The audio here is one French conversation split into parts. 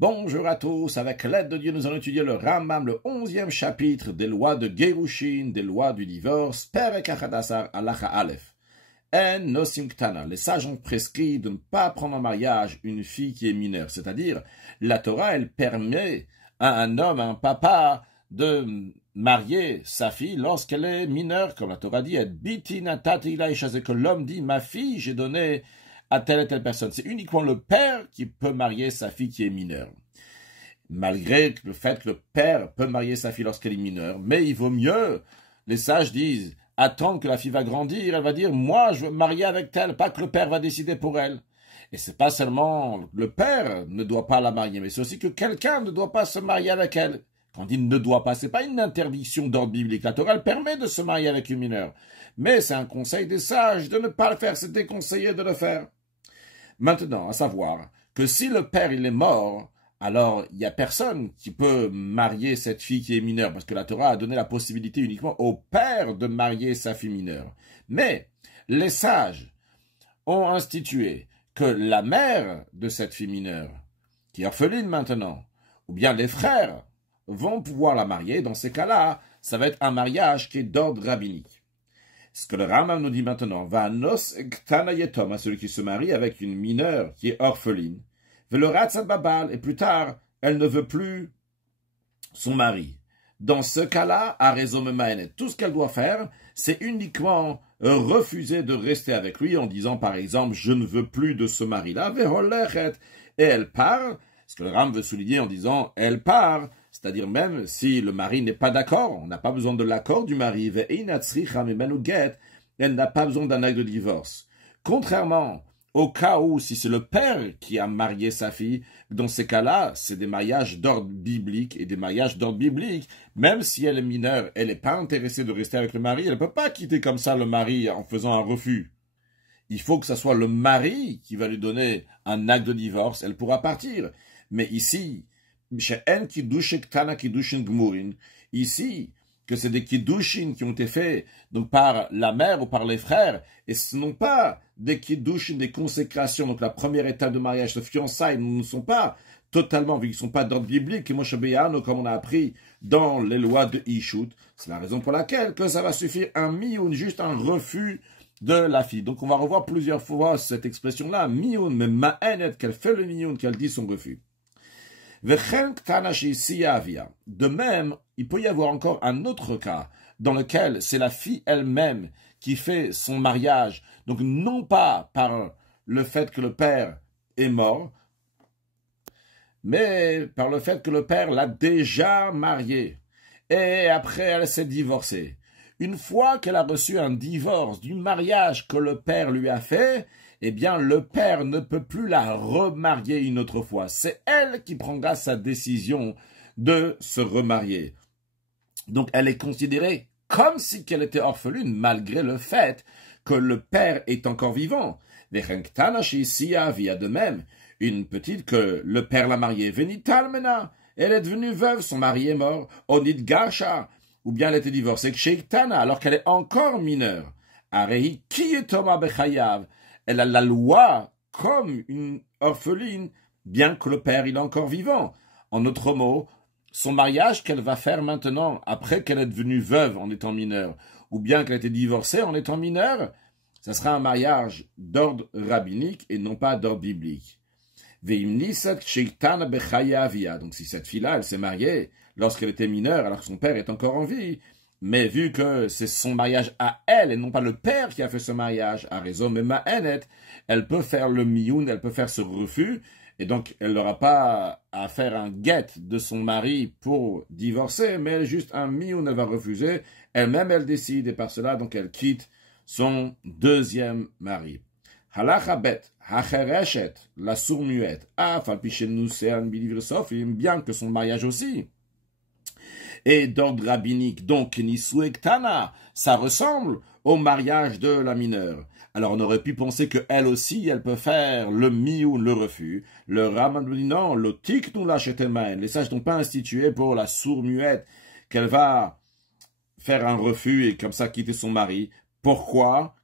Bonjour à tous, avec l'aide de Dieu, nous allons étudier le Rambam, le 11e chapitre des lois de Gerushin, des lois du divorce, Perek Achadasar Halacha Aleph. En Nosim Ktana, les sages ont prescrit de ne pas prendre en mariage une fille qui est mineure, c'est-à-dire, la Torah, elle permet à un homme, à un papa, de marier sa fille lorsqu'elle est mineure, comme la Torah dit, que l'homme dit, ma fille, j'ai donné à telle et telle personne. C'est uniquement le père qui peut marier sa fille qui est mineure. Malgré le fait que le père peut marier sa fille lorsqu'elle est mineure, mais il vaut mieux, les sages disent, attendre que la fille va grandir, elle va dire, moi je veux me marier avec telle, pas que le père va décider pour elle. Et c'est pas seulement le père ne doit pas la marier, mais c'est aussi que quelqu'un ne doit pas se marier avec elle. Quand on dit ne doit pas, c'est pas une interdiction d'ordre biblique. La Torah permet de se marier avec une mineure. Mais c'est un conseil des sages de ne pas le faire, c'est déconseillé de le faire. Maintenant, à savoir que si le père il est mort, alors il n'y a personne qui peut marier cette fille qui est mineure, parce que la Torah a donné la possibilité uniquement au père de marier sa fille mineure. Mais les sages ont institué que la mère de cette fille mineure, qui est orpheline maintenant, ou bien les frères, vont pouvoir la marier. Dans ces cas-là, ça va être un mariage qui est d'ordre rabbinique. Ce que le Rambam nous dit maintenant, va nos ktana yetom, à celui qui se marie avec une mineure qui est orpheline, babal, et plus tard, elle ne veut plus son mari. Dans ce cas-là, à raison de tout ce qu'elle doit faire, c'est uniquement refuser de rester avec lui en disant, par exemple, je ne veux plus de ce mari-là, et elle part, ce que le Rambam veut souligner en disant, elle part, c'est-à-dire même si le mari n'est pas d'accord, on n'a pas besoin de l'accord du mari, elle n'a pas besoin d'un acte de divorce. Contrairement au cas où, si c'est le père qui a marié sa fille, dans ces cas-là, c'est des mariages d'ordre biblique, et des mariages d'ordre biblique, même si elle est mineure, elle n'est pas intéressée de rester avec le mari, elle ne peut pas quitter comme ça le mari en faisant un refus. Il faut que ce soit le mari qui va lui donner un acte de divorce, elle pourra partir. Mais ici, ici, que c'est des kiddushin qui ont été faits donc par la mère ou par les frères, et ce ne sont pas des kiddushin, des consécrations, donc la première étape de mariage, de fiançailles, ne sont pas totalement, vu qu'ils ne sont pas d'ordre biblique, et Moshe Beyano, comme on a appris dans les lois de Ishut, c'est la raison pour laquelle que ça va suffire un mioun, juste un refus de la fille. Donc on va revoir plusieurs fois cette expression-là, mioun, mais ma'enet, qu'elle fait le mioun, qu'elle dit son refus. De même, il peut y avoir encore un autre cas dans lequel c'est la fille elle-même qui fait son mariage, donc non pas par le fait que le père est mort, mais par le fait que le père l'a déjà mariée et après elle s'est divorcée. Une fois qu'elle a reçu un divorce du mariage que le père lui a fait, eh bien, le père ne peut plus la remarier une autre fois. C'est elle qui prendra sa décision de se remarier. Donc, elle est considérée comme si qu'elle était orpheline, malgré le fait que le père est encore vivant. Il y a de même une petite que le père l'a mariée. Venitalmena, elle est devenue veuve, son mari est mort. Onid Gasha, ou bien elle était divorcée Ksheitana, alors qu'elle est encore mineure. Arehi, qui est Thomas Bechayav? Elle a la loi comme une orpheline, bien que le père il est encore vivant. En d'autres mots, son mariage qu'elle va faire maintenant, après qu'elle est devenue veuve en étant mineure, ou bien qu'elle a été divorcée en étant mineure, ça sera un mariage d'ordre rabbinique et non pas d'ordre biblique. Donc si cette fille-là, elle s'est mariée lorsqu'elle était mineure, alors que son père est encore en vie, mais vu que c'est son mariage à elle et non pas le père qui a fait ce mariage, à raison, mais ma'enet, elle peut faire le mioun, elle peut faire ce refus, et donc elle n'aura pas à faire un get de son mari pour divorcer, mais juste un mioun, elle va refuser, elle-même elle décide, et par cela, donc elle quitte son deuxième mari. Halacha bet, hachereshet, la sourd-muette, bien que son mariage aussi, et d'ordre rabbinique, donc Nisoué Ktana, ça ressemble au mariage de la mineure. Alors on aurait pu penser qu'elle aussi, elle peut faire le mioun, le refus. Le Rambam nous dit non, le tik nous l'achète les sages n'ont pas institué pour la sourd-muette qu'elle va faire un refus et comme ça quitter son mari. Pourquoi?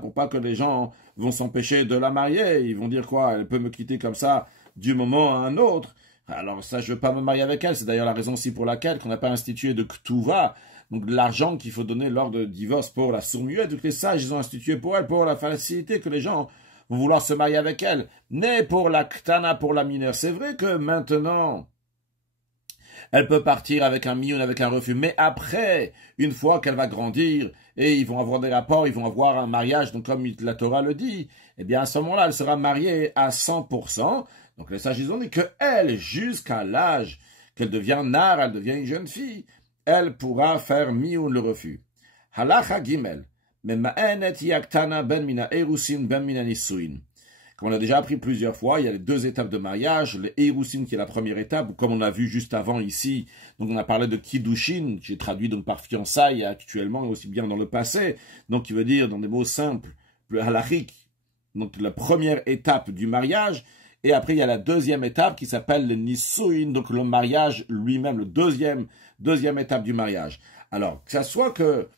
Pour pas que les gens vont s'empêcher de la marier. Ils vont dire quoi? Elle peut me quitter comme ça du moment à un autre, alors ça, je ne veux pas me marier avec elle. C'est d'ailleurs la raison aussi pour laquelle qu'on n'a pas institué de Ktuva, donc de l'argent qu'il faut donner lors de divorce pour la sourd-muette, donc les sages, ils ont institué pour elle, pour la facilité que les gens vont vouloir se marier avec elle. Mais pour la Ktana, pour la mineure, c'est vrai que maintenant, elle peut partir avec un miyun, avec un refus. Mais après, une fois qu'elle va grandir, et ils vont avoir des rapports, ils vont avoir un mariage, donc comme la Torah le dit, eh bien à ce moment-là, elle sera mariée à 100%. Donc les sages, ils ont dit que elle, jusqu'à l'âge qu'elle devient nar, elle devient une jeune fille, elle pourra faire miyun, le refus. Halacha gimel, mema'enet yaktana ben mina erusin ben mina nisuin. Comme on a déjà appris plusieurs fois, il y a les deux étapes de mariage, le Erusin qui est la première étape, ou comme on a vu juste avant ici, donc on a parlé de Kiddushin, j'ai traduit donc par fiançailles actuellement et aussi bien dans le passé, donc qui veut dire dans des mots simples, plus halachique, donc la première étape du mariage, et après il y a la deuxième étape qui s'appelle le Nisuin, donc le mariage lui-même, le deuxième étape du mariage. Alors, que ça soit que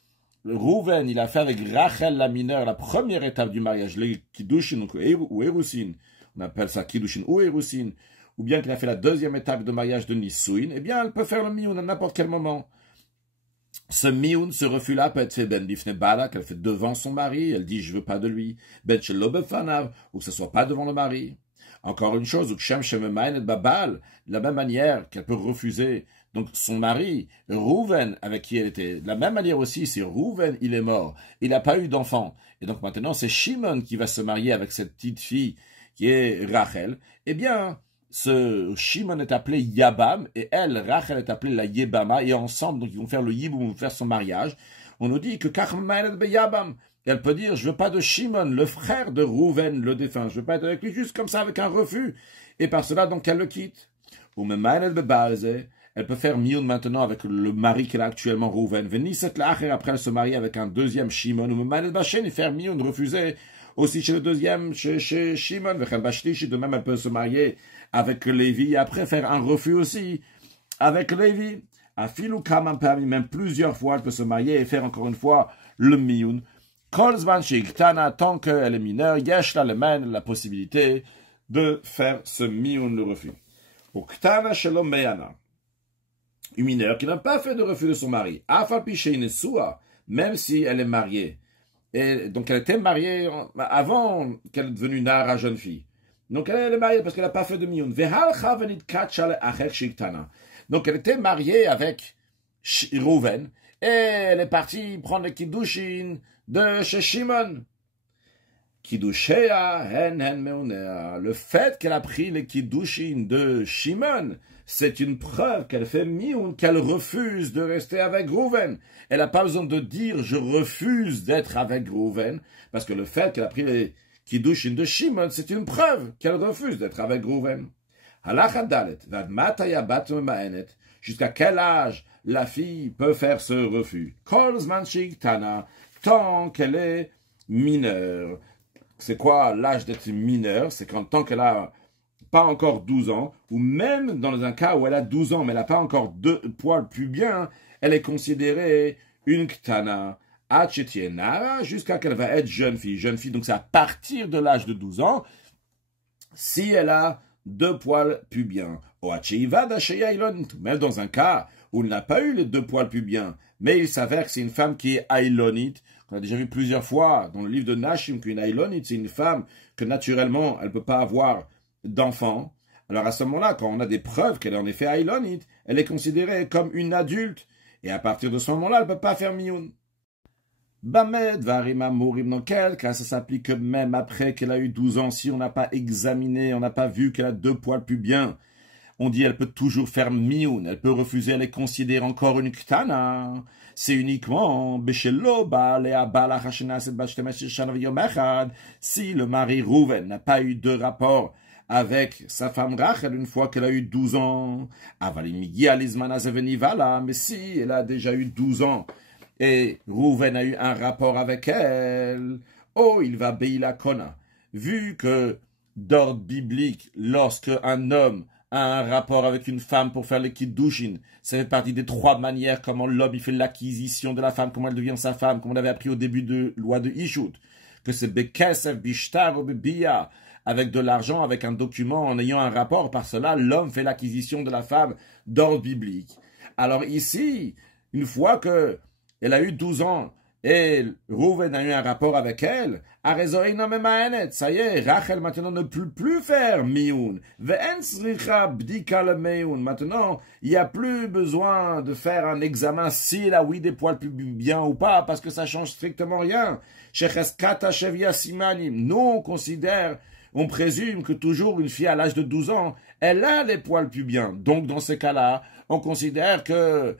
Rouven, il a fait avec Rachel la mineure la première étape du mariage, le Kiddushin ou Erusin, on appelle ça Kiddushin ou Erusin, ou bien qu'il a fait la deuxième étape de mariage de Nisuin, eh bien elle peut faire le miyun à n'importe quel moment. Ce miyun, ce refus-là peut être fait ben bifne bala, qu'elle fait devant son mari, elle dit je veux pas de lui, ben shelo befanav, ou que ce soit pas devant le mari. Encore une chose, ou que Shem Shememain et Babal, de la même manière qu'elle peut refuser donc son mari, Rouven, avec qui elle était. De la même manière aussi, si Rouven, il est mort, il n'a pas eu d'enfant, et donc maintenant c'est Shimon qui va se marier avec cette petite fille qui est Rachel, eh bien, ce Shimon est appelé Yabam, et elle, Rachel, est appelée la Yebama, et ensemble, donc ils vont faire le Yiboum, ils vont faire son mariage. On nous dit que Kachmanet be Yabam, elle peut dire, je veux pas de Shimon, le frère de Rouven, le défunt, je veux pas être avec lui, juste comme ça, avec un refus, et par cela, donc, elle le quitte. Ou Memanet be Baalze, elle peut faire miyun maintenant avec le mari qu'elle a actuellement, Rouven. Venisset l'achir, après elle se marie avec un deuxième Shimon. Ou Memanet Bachen, et faire miyun, refuser aussi chez le deuxième, chez Shimon. Vechem Bashtish, de même elle peut se marier avec Lévi, et après faire un refus aussi avec Lévi. À filou kamam permis, même plusieurs fois, elle peut se marier et faire encore une fois le miyun. Kolzman Tana, tant qu'elle est mineure, yesh la lemen, la possibilité de faire ce miyun, le refus. Pour Ktana Shalom Meyana, une mineure qui n'a pas fait de refus de son mari, même si elle est mariée. Et donc elle était mariée avant qu'elle est devenue Nara, jeune fille. Donc elle est mariée parce qu'elle n'a pas fait de miyun. Donc elle était mariée avec Rouven et elle est partie prendre le Kiddushin de chez Shimon. Kiddushea hen hen meunea. Le fait qu'elle a pris le Kiddushin de Shimon, c'est une preuve qu'elle fait miyun, qu'elle refuse de rester avec Rouven. Elle n'a pas besoin de dire je refuse d'être avec Rouven, parce que le fait qu'elle a pris le Kiddushin de Shimon, c'est une preuve qu'elle refuse d'être avec Rouven. Halacha dalet, vad mataya bat ma'enet. Jusqu'à quel âge la fille peut faire ce refus? Kol zman tana, tant qu'elle est mineure. C'est quoi l'âge d'être mineure? C'est quand tant qu'elle a pas encore 12 ans, ou même dans un cas où elle a 12 ans, mais elle n'a pas encore deux poils pubiens, elle est considérée une ktana, jusqu'à qu'elle va être jeune fille. Jeune fille, donc c'est à partir de l'âge de 12 ans, si elle a deux poils pubiens. Même dans un cas où elle n'a pas eu les deux poils pubiens, mais il s'avère que c'est une femme qui est aïlonite. On a déjà vu plusieurs fois dans le livre de Nashim qu'une aïlonite, c'est une femme que naturellement, elle ne peut pas avoir d'enfant. Alors à ce moment-là, quand on a des preuves qu'elle est en effet aïlonite, elle est considérée comme une adulte. Et à partir de ce moment-là, elle ne peut pas faire miyun. Bamed, Varima, Mourim, dans quel cas ça s'applique même après qu'elle a eu 12 ans, si on n'a pas examiné, on n'a pas vu qu'elle a deux poils pubiens. On dit elle peut toujours faire miyun, elle peut refuser, elle est considérée encore une ktana. C'est uniquement si le mari Rouven n'a pas eu de rapport avec sa femme Rachel une fois qu'elle a eu 12 ans. Mais si elle a déjà eu 12 ans et Rouven a eu un rapport avec elle, oh, il va Beila Kona. Vu que d'ordre biblique, lorsque un homme a un rapport avec une femme pour faire le kiddushin, ça fait partie des trois manières comment l'homme il fait l'acquisition de la femme, comment elle devient sa femme, comme on avait appris au début de loi de Ishut, que c'est Bekesef, Bishtar ou Bebiya, avec de l'argent, avec un document, en ayant un rapport. Par cela, l'homme fait l'acquisition de la femme d'ordre biblique. Alors ici, une fois que elle a eu 12 ans, et Rouven a eu un rapport avec elle, ça y est, Rachel maintenant ne peut plus faire mioun. Maintenant, il n'y a plus besoin de faire un examen s'il a oui des poils pubiens ou pas, parce que ça change strictement rien. Nous, on considère, on présume que toujours une fille à l'âge de 12 ans, elle a les poils pubiens. Donc, dans ces cas-là, on considère que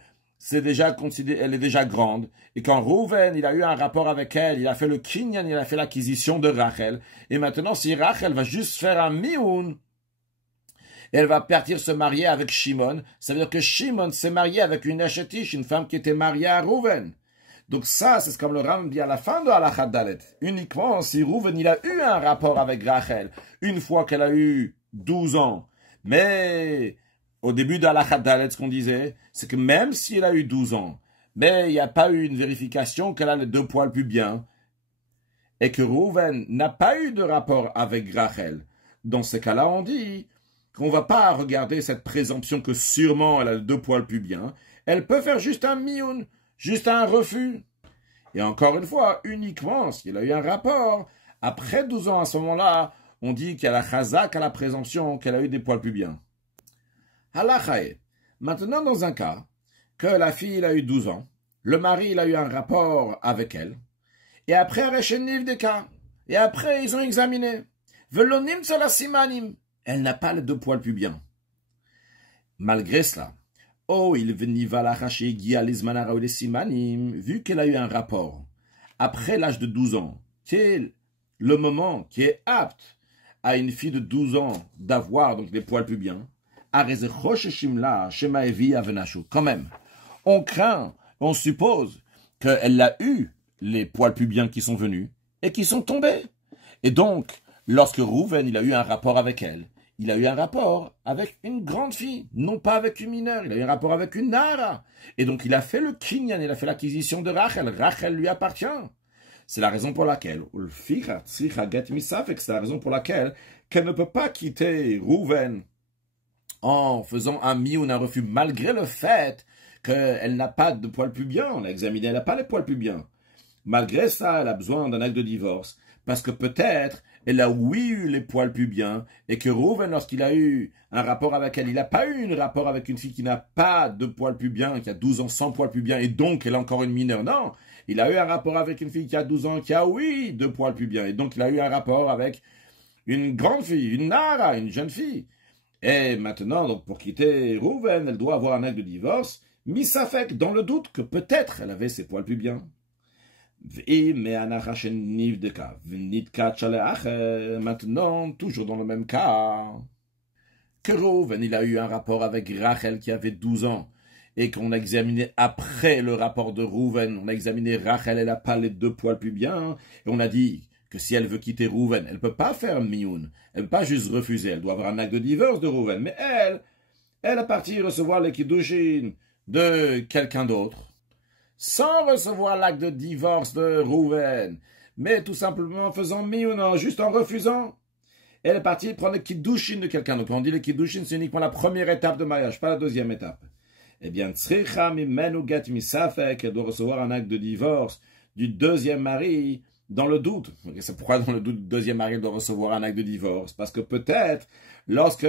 elle est déjà grande. Et quand Rouven, il a eu un rapport avec elle, il a fait le kinyan, il a fait l'acquisition de Rachel. Et maintenant, si Rachel va juste faire un mioun, elle va partir se marier avec Shimon, ça veut dire que Shimon s'est marié avec une Eshetish, une femme qui était mariée à Rouven. Donc ça, c'est comme le Ram dit à la fin de Halakha Dalet. Uniquement si Rouven, il a eu un rapport avec Rachel, une fois qu'elle a eu 12 ans. Mais au début de Halakha Dalet, ce qu'on disait, c'est que même si elle a eu 12 ans, mais il n'y a pas eu une vérification qu'elle a les 2 poils pubiens, et que Rouven n'a pas eu de rapport avec Rachel. Dans ce cas-là, on dit qu'on ne va pas regarder cette présomption que sûrement elle a les 2 poils pubiens. Elle peut faire juste un mioun, juste un refus. Et encore une fois, uniquement s'il a eu un rapport. Après 12 ans, à ce moment-là, on dit qu'elle a chazak à la présomption qu'elle a eu des poils pubiens. Halachae. Maintenant, dans un cas, que la fille il a eu 12 ans, le mari il a eu un rapport avec elle, et après, et après ils ont examiné. Velonim simanim. Elle n'a pas les 2 poils pubiens. Malgré cela, vu qu'elle a eu un rapport après l'âge de 12 ans, qui est le moment qui est apte à une fille de 12 ans d'avoir donc les poils pubiens, quand même, on craint, on suppose qu'elle a eu les poils pubiens qui sont venus et qui sont tombés. Et donc, lorsque Rouven il a eu un rapport avec elle, il a eu un rapport avec une grande fille, non pas avec une mineure, il a eu un rapport avec une nara. Et donc il a fait le kinyan, il a fait l'acquisition de Rachel. Rachel lui appartient. C'est la raison pour laquelle, c'est la raison pour laquelle qu'elle ne peut pas quitter Rouven en faisant un mioun, un refus, malgré le fait qu'elle n'a pas de poils pubiens. On l'a examiné, elle n'a pas les poils pubiens. Malgré ça, elle a besoin d'un acte de divorce, parce que peut-être elle a eu les poils pubiens, et que Rouven, lorsqu'il a eu un rapport avec elle, il n'a pas eu un rapport avec une fille qui n'a pas de poils pubiens, qui a 12 ans sans poils pubiens, et donc elle est encore une mineure. Non, il a eu un rapport avec une fille qui a 12 ans, qui a, oui, 2 poils pubiens, et donc il a eu un rapport avec une grande fille, une nara, une jeune fille. Et maintenant, donc, pour quitter Rouven, elle doit avoir un acte de divorce, mis ça fait dans le doute que peut-être elle avait ses poils pubiens. Maintenant, toujours dans le même cas, que Rouven, il a eu un rapport avec Rachel qui avait 12 ans, et qu'on a examiné après le rapport de Rouven, on a examiné Rachel, elle n'a pas les 2 poils pubiens, et on a dit que si elle veut quitter Rouven, elle ne peut pas faire mioun, elle ne peut pas juste refuser, elle doit avoir un acte de divorce de Rouven, mais elle a parti recevoir les kiddushin de quelqu'un d'autre, sans recevoir l'acte de divorce de Rouven, mais tout simplement en faisant mioun, juste en refusant. Elle est partie prendre le kiddushin de quelqu'un. Donc on dit le kiddushin, c'est uniquement la première étape de mariage, pas la deuxième étape. Eh bien, tzricha mimenu get misafek, elle doit recevoir un acte de divorce du deuxième mari dans le doute. C'est pourquoi dans le doute du deuxième mari, elle doit recevoir un acte de divorce. Parce que peut-être, lorsque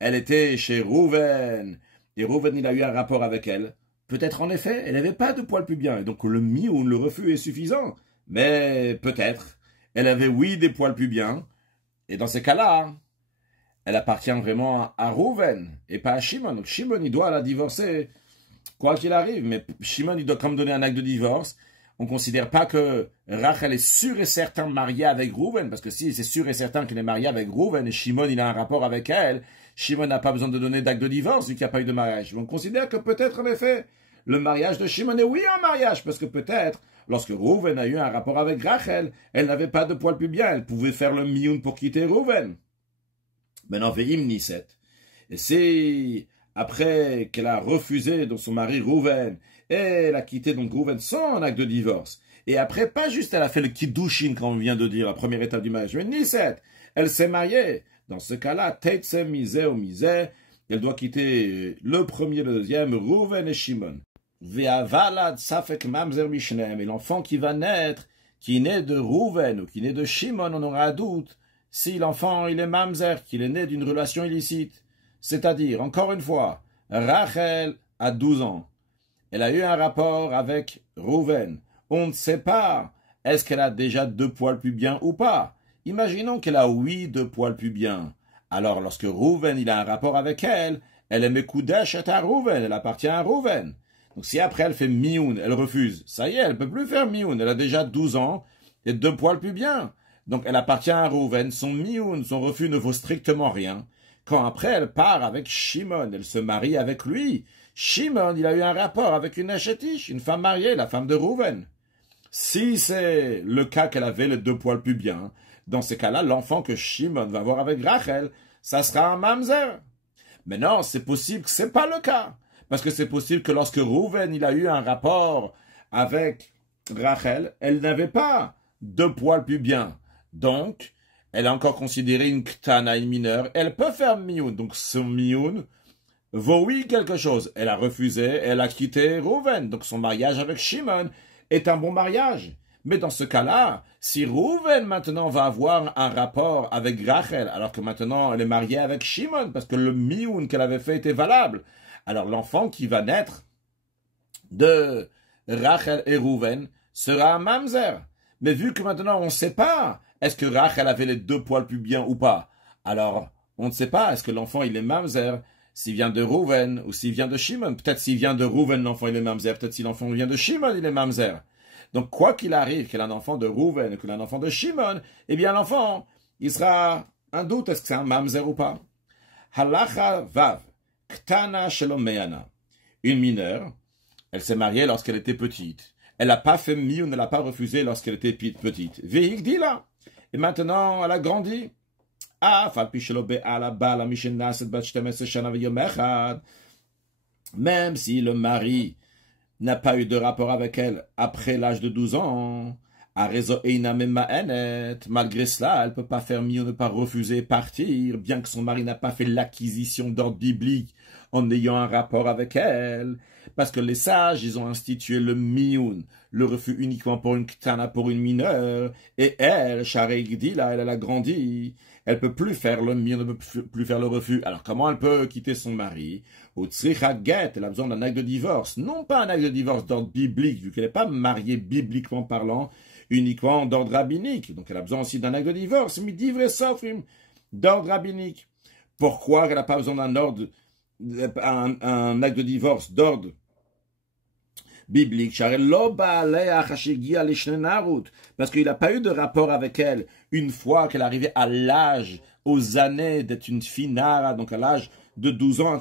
elle était chez Rouven, et Rouven, il a eu un rapport avec elle, peut-être en effet, elle n'avait pas de poils pubiens. Et donc le mioun, le refus est suffisant. Mais peut-être, elle avait oui des poils pubiens. Et dans ces cas-là, elle appartient vraiment à Rouven et pas à Shimon. Donc Shimon, il doit la divorcer, quoi qu'il arrive. Mais Shimon, il doit comme donner un acte de divorce. On ne considère pas que Rachel est sûr et certain mariée avec Rouven, parce que si c'est sûr et certain qu'elle est mariée avec Rouven et Shimon, il a un rapport avec elle, Shimon n'a pas besoin de donner d'acte de divorce vu qu'il n'y a pas eu de mariage. On considère que peut-être, en effet, le mariage de Shimon est oui un mariage, parce que peut-être, lorsque Rouven a eu un rapport avec Rachel, elle n'avait pas de poils pubiens, elle pouvait faire le mioun pour quitter Rouven. Maintenant, Ve'im Niset. Et c'est après qu'elle a refusé donc son mari Rouven, et elle a quitté donc Rouven sans un acte de divorce, Et après, pas juste elle a fait le kiddushin, comme on vient de dire, la première étape du mariage, mais Niset, elle s'est mariée. Dans ce cas-là, Teitse misé ou misé, elle doit quitter le premier, le deuxième, Rouven et Shimon. Ve'avalad safek mamzer mishneem. Et l'enfant qui va naître, qui naît de Rouven ou qui naît de Shimon, on aura un doute si l'enfant il est mamzer, qu'il est né d'une relation illicite. C'est-à-dire, encore une fois, Rachel a 12 ans. Elle a eu un rapport avec Rouven. On ne sait pas, est-ce qu'elle a déjà 2 poils pubiens ou pas. Imaginons qu'elle a 8 2 poils pubiens. Alors, lorsque Rouven il a un rapport avec elle, elle est Mekoudesh à Rouven, elle appartient à Rouven. Donc si après elle fait mioun, elle refuse, ça y est, elle peut plus faire mioun, elle a déjà 12 ans et 2 poils pubiens. Donc elle appartient à Rouven, son mioun, son refus ne vaut strictement rien. Quand après elle part avec Shimon, elle se marie avec lui. Shimon, il a eu un rapport avec une Ashetish, une femme mariée, la femme de Rouven. Si c'est le cas qu'elle avait les 2 poils pubiens, dans ces cas-là, l'enfant que Shimon va avoir avec Rachel, ça sera un mamzer. Mais non, c'est possible que ce n'est pas le cas. Parce que c'est possible que lorsque Rouven il a eu un rapport avec Rachel, elle n'avait pas 2 poils pubiens. Donc, elle est encore considérée une ktana, une mineure. Elle peut faire mioun. Donc, son mioun vaut oui quelque chose. Elle a refusé, elle a quitté Rouven. Donc, son mariage avec Shimon est un bon mariage. Mais dans ce cas-là, si Rouven maintenant va avoir un rapport avec Rachel, alors que maintenant elle est mariée avec Shimon, parce que le mioun qu'elle avait fait était valable, alors l'enfant qui va naître de Rachel et Rouven sera un mamzer. Mais vu que maintenant on ne sait pas, est-ce que Rachel avait les 2 poils pubiens ou pas, alors on ne sait pas, est-ce que l'enfant il est mamzer s'il vient de Rouven ou s'il vient de Shimon. Peut-être s'il vient de Rouven, l'enfant il est mamzer, peut-être si l'enfant vient de Shimon, il est mamzer. Donc quoi qu'il arrive, qu'il a un enfant de Rouven ou qu'il a un enfant de Shimon, eh bien l'enfant, il sera un doute, est-ce que c'est un mamzer ou pas. Halacha vav. Ktana Shelomeana. Une mineure, elle s'est mariée lorsqu'elle était petite. Elle n'a pas fait mi ou ne l'a pas refusé lorsqu'elle était petite. Veik dit là. Et maintenant, elle a grandi. Même si le mari n'a pas eu de rapport avec elle après l'âge de 12 ans, malgré cela, elle ne peut pas faire mieux, ne pas refuser partir, bien que son mari n'a pas fait l'acquisition d'ordre biblique en ayant un rapport avec elle. Parce que les sages, ils ont institué le mioun, le refus uniquement pour une ktana, pour une mineure, et elle, Shareigdila, elle a grandi. Elle peut plus faire le mioun, ne peut plus faire le refus. Alors comment elle peut quitter son mari? Au tzricha get, elle a besoin d'un acte de divorce. Non pas un acte de divorce d'ordre biblique, vu qu'elle n'est pas mariée bibliquement parlant, uniquement d'ordre rabbinique. Donc elle a besoin aussi d'un acte de divorce, mais d'ivre sofrim, d'ordre rabbinique. Pourquoi elle n'a pas besoin d'un ordre, un acte de divorce d'ordre biblique? Parce qu'il n'a pas eu de rapport avec elle une fois qu'elle est arrivée à l'âge, aux années d'être une fille nara, donc à l'âge de 12 ans,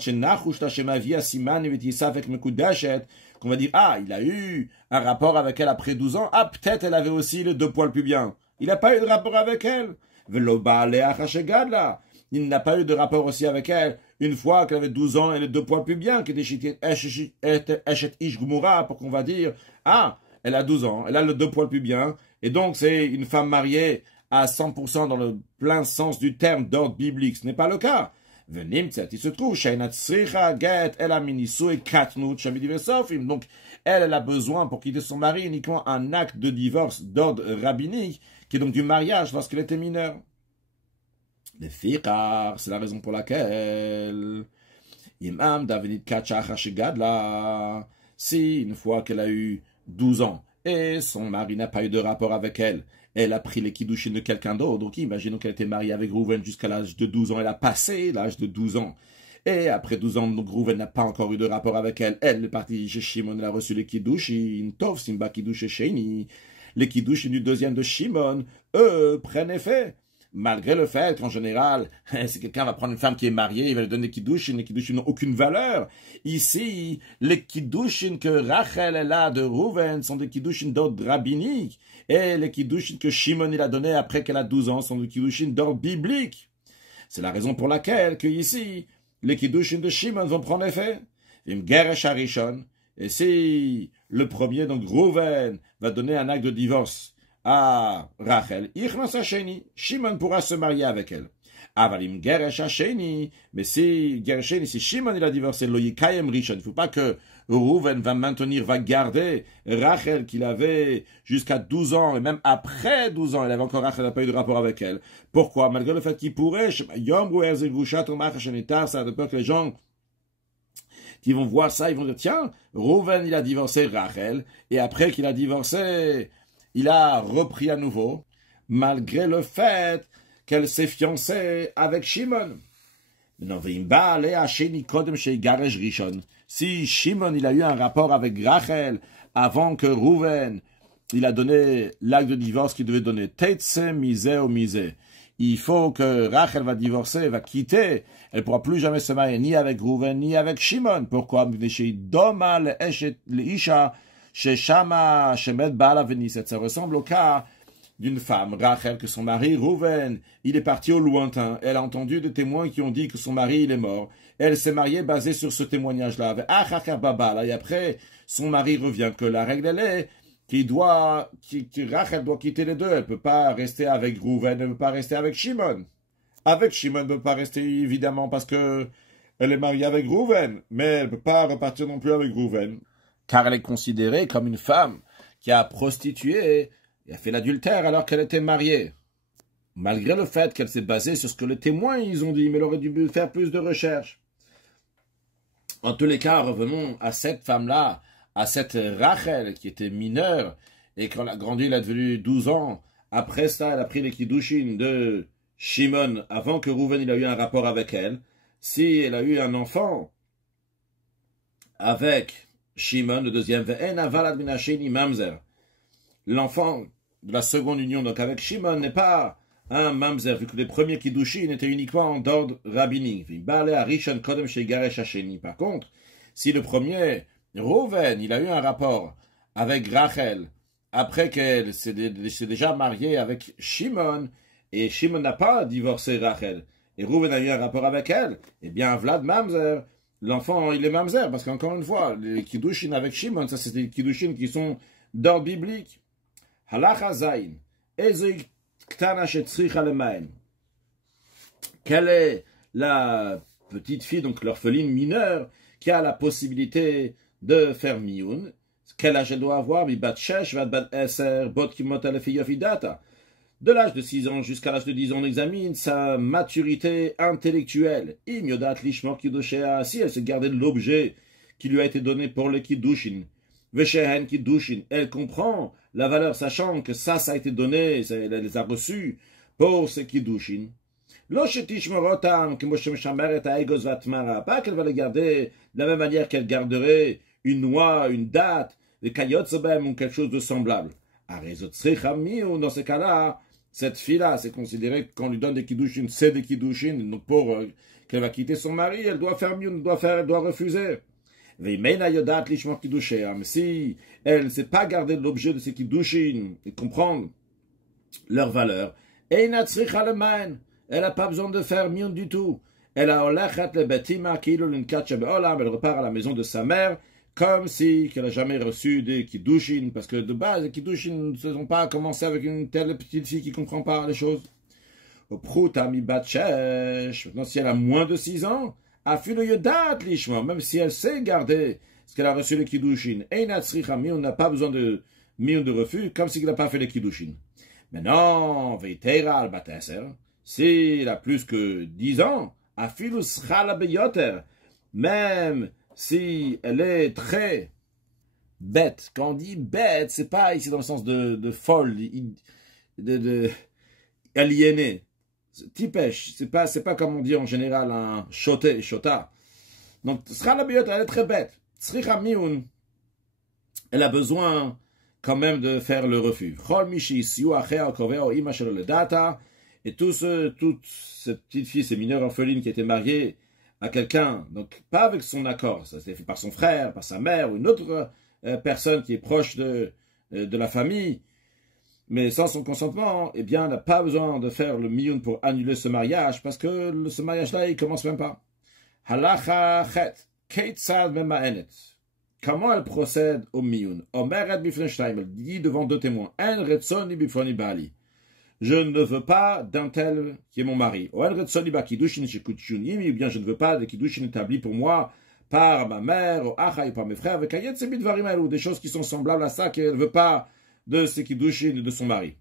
qu'on va dire, ah, il a eu un rapport avec elle après 12 ans, ah, peut-être elle avait aussi les 2 poils pubiens. Il n'a pas eu de rapport avec elle. Il n'a pas eu de rapport aussi avec elle une fois qu'elle avait 12 ans et les 2 poils pubiens, qui étaient Eshet Ish Gmura, pour qu'on va dire, ah, elle a 12 ans, elle a les 2 poils pubiens, et donc c'est une femme mariée à 100% dans le plein sens du terme d'ordre biblique. Ce n'est pas le cas. Il se trouve, donc elle a besoin pour quitter son mari uniquement un acte de divorce d'ordre rabbinique, qui est donc du mariage lorsqu'elle était mineure. C'est la raison pour laquelle si une fois qu'elle a eu 12 ans et son mari n'a pas eu de rapport avec elle, elle a pris les kiddushin de quelqu'un d'autre. Donc imaginons qu'elle était mariée avec Rouven jusqu'à l'âge de 12 ans, elle a passé l'âge de 12 ans. Et après 12 ans, donc Rouven n'a pas encore eu de rapport avec elle. Elle est partie chez Shimon, elle a reçu les kiddushin, Tov Simba kiddush Sheni. Les kiddushin du deuxième de Shimon, eux, prennent effet. Malgré le fait qu'en général, si quelqu'un va prendre une femme qui est mariée, il va lui donner des kiddushin, les kiddushin n'ont aucune valeur. Ici, les kiddushin que Rachel a de Rouven sont des kiddushin d'ordre rabbinique. Et les kiddushin que Shimon il a donné après qu'elle a 12 ans sont des kiddushin d'ordre biblique. C'est la raison pour laquelle que ici, les kiddushin de Shimon vont prendre effet. Et si le premier, donc Rouven, va donner un acte de divorce à Rachel, Shimon pourra se marier avec elle. Avalim Geresh Hasheni, mais si Shimon il a divorcé, lo yikayem rishon, il ne faut pas que Rouven va garder Rachel qu'il avait jusqu'à 12 ans, et même après 12 ans, il avait encore Rachel, n'a pas eu de rapport avec elle. Pourquoi? Malgré le fait qu'il pourrait, Yom ça a de peur que les gens qui vont voir ça, ils vont dire, tiens, Rouven il a divorcé Rachel, et après qu'il a divorcé, il a repris à nouveau, malgré le fait qu'elle s'est fiancée avec Shimon. Si Shimon il a eu un rapport avec Rachel avant que Rouven il a donné l'acte de divorce qu'il devait donner, il faut que Rachel va divorcer, va quitter, elle ne pourra plus jamais se marier ni avec Rouven ni avec Shimon. Pourquoi? Ça ressemble au cas d'une femme, Rachel, que son mari, Rouven, il est parti au lointain. Elle a entendu des témoins qui ont dit que son mari, il est mort. Elle s'est mariée basée sur ce témoignage-là. Et après, son mari revient, que la règle, elle est que Rachel doit quitter les deux. Elle ne peut pas rester avec Rouven, elle ne peut pas rester avec Shimon. Avec Shimon, elle ne peut pas rester, évidemment, parce que elle est mariée avec Rouven. Mais elle ne peut pas repartir non plus avec Rouven. Car elle est considérée comme une femme qui a prostitué et a fait l'adultère alors qu'elle était mariée. Malgré le fait qu'elle s'est basée sur ce que les témoins ils ont dit, mais elle aurait dû faire plus de recherches. En tous les cas, revenons à cette femme-là, à cette Rachel qui était mineure, et quand elle a grandi, elle a devenu 12 ans. Après ça, elle a pris les kiddushin de Shimon, avant que Rouven il a eu un rapport avec elle. Si elle a eu un enfant avec Shimon, le deuxième, mamzer. L'enfant de la seconde union, donc avec Shimon, n'est pas un mamzer, vu que les premiers kiddushin étaient uniquement d'ordre rabbinique. Par contre, si le premier, Rouven, il a eu un rapport avec Rachel, après qu'elle s'est déjà mariée avec Shimon, et Shimon n'a pas divorcé Rachel, et Rouven a eu un rapport avec elle, eh bien, Vlad mamzer, l'enfant, il est mamzer, parce qu'encore une fois, les kiddushin avec Shimon, ça c'est des kiddushin qui sont d'ordre biblique. Halacha Zayin. Quelle est la petite fille, donc l'orpheline mineure, qui a la possibilité de faire miyun? Quel âge elle doit avoir? De l'âge de 6 ans jusqu'à l'âge de 10 ans, on examine sa maturité intellectuelle. Si elle se gardait de l'objet qui lui a été donné pour le kiddushin, elle comprend la valeur, sachant que ça a été donné, elle les a reçus pour ce kiddushin. Pas qu'elle va les garder de la même manière qu'elle garderait une noix, une date, des kayotzebem ou quelque chose de semblable. Dans ce cas-là, cette fille-là, c'est considéré qu'on lui donne des kiddushin, c'est des kiddushin, donc pour qu'elle va quitter son mari, elle doit faire mieux, elle doit refuser. Mais si elle ne sait pas garder l'objet de ces kiddushin et comprendre leur valeur, elle n'a pas besoin de faire mieux du tout. Elle repart à la maison de sa mère comme si qu'elle n'a jamais reçu des kiddushin, parce que de base, les kiddushin ne se sont pas commencé avec une telle petite fille qui ne comprend pas les choses. Maintenant, si elle a moins de 6 ans, même si elle sait garder ce qu'elle a reçu les kiddushin, on n'a pas besoin de de refus, comme si elle n'a pas fait les kiddushin. Maintenant, s'il a plus que 10 ans, même si elle est très bête. Quand on dit bête, c'est pas ici dans le sens de folle, de aliéné. Tipesh, c'est pas comme on dit en général un choté, chota. Donc, elle est très bête. Elle a besoin quand même de faire le refus. Et toutes ces petites filles, ces mineurs orphelines qui étaient mariées à quelqu'un, donc pas avec son accord, ça s'est fait par son frère, par sa mère ou une autre personne qui est proche de la famille, mais sans son consentement, eh bien, elle n'a pas besoin de faire le miyun pour annuler ce mariage, parce que ce mariage-là, il commence même pas. Halacha chet, keitzad mema'enet. comment elle procède au miyun? Omeret bifneshtaim, elle dit devant deux témoins, en retsoni bifoni bali. Je ne veux pas d'un tel qui est mon mari. Ou en retsoni ba kiddushin shekutchunim, ou bien je ne veux pas de kiddushin établi pour moi par ma mère, ou achai, par mes frères, avec ayet sebit varim ou des choses qui sont semblables à ça, qu'elle ne veut pas de ces kiddushin de son mari.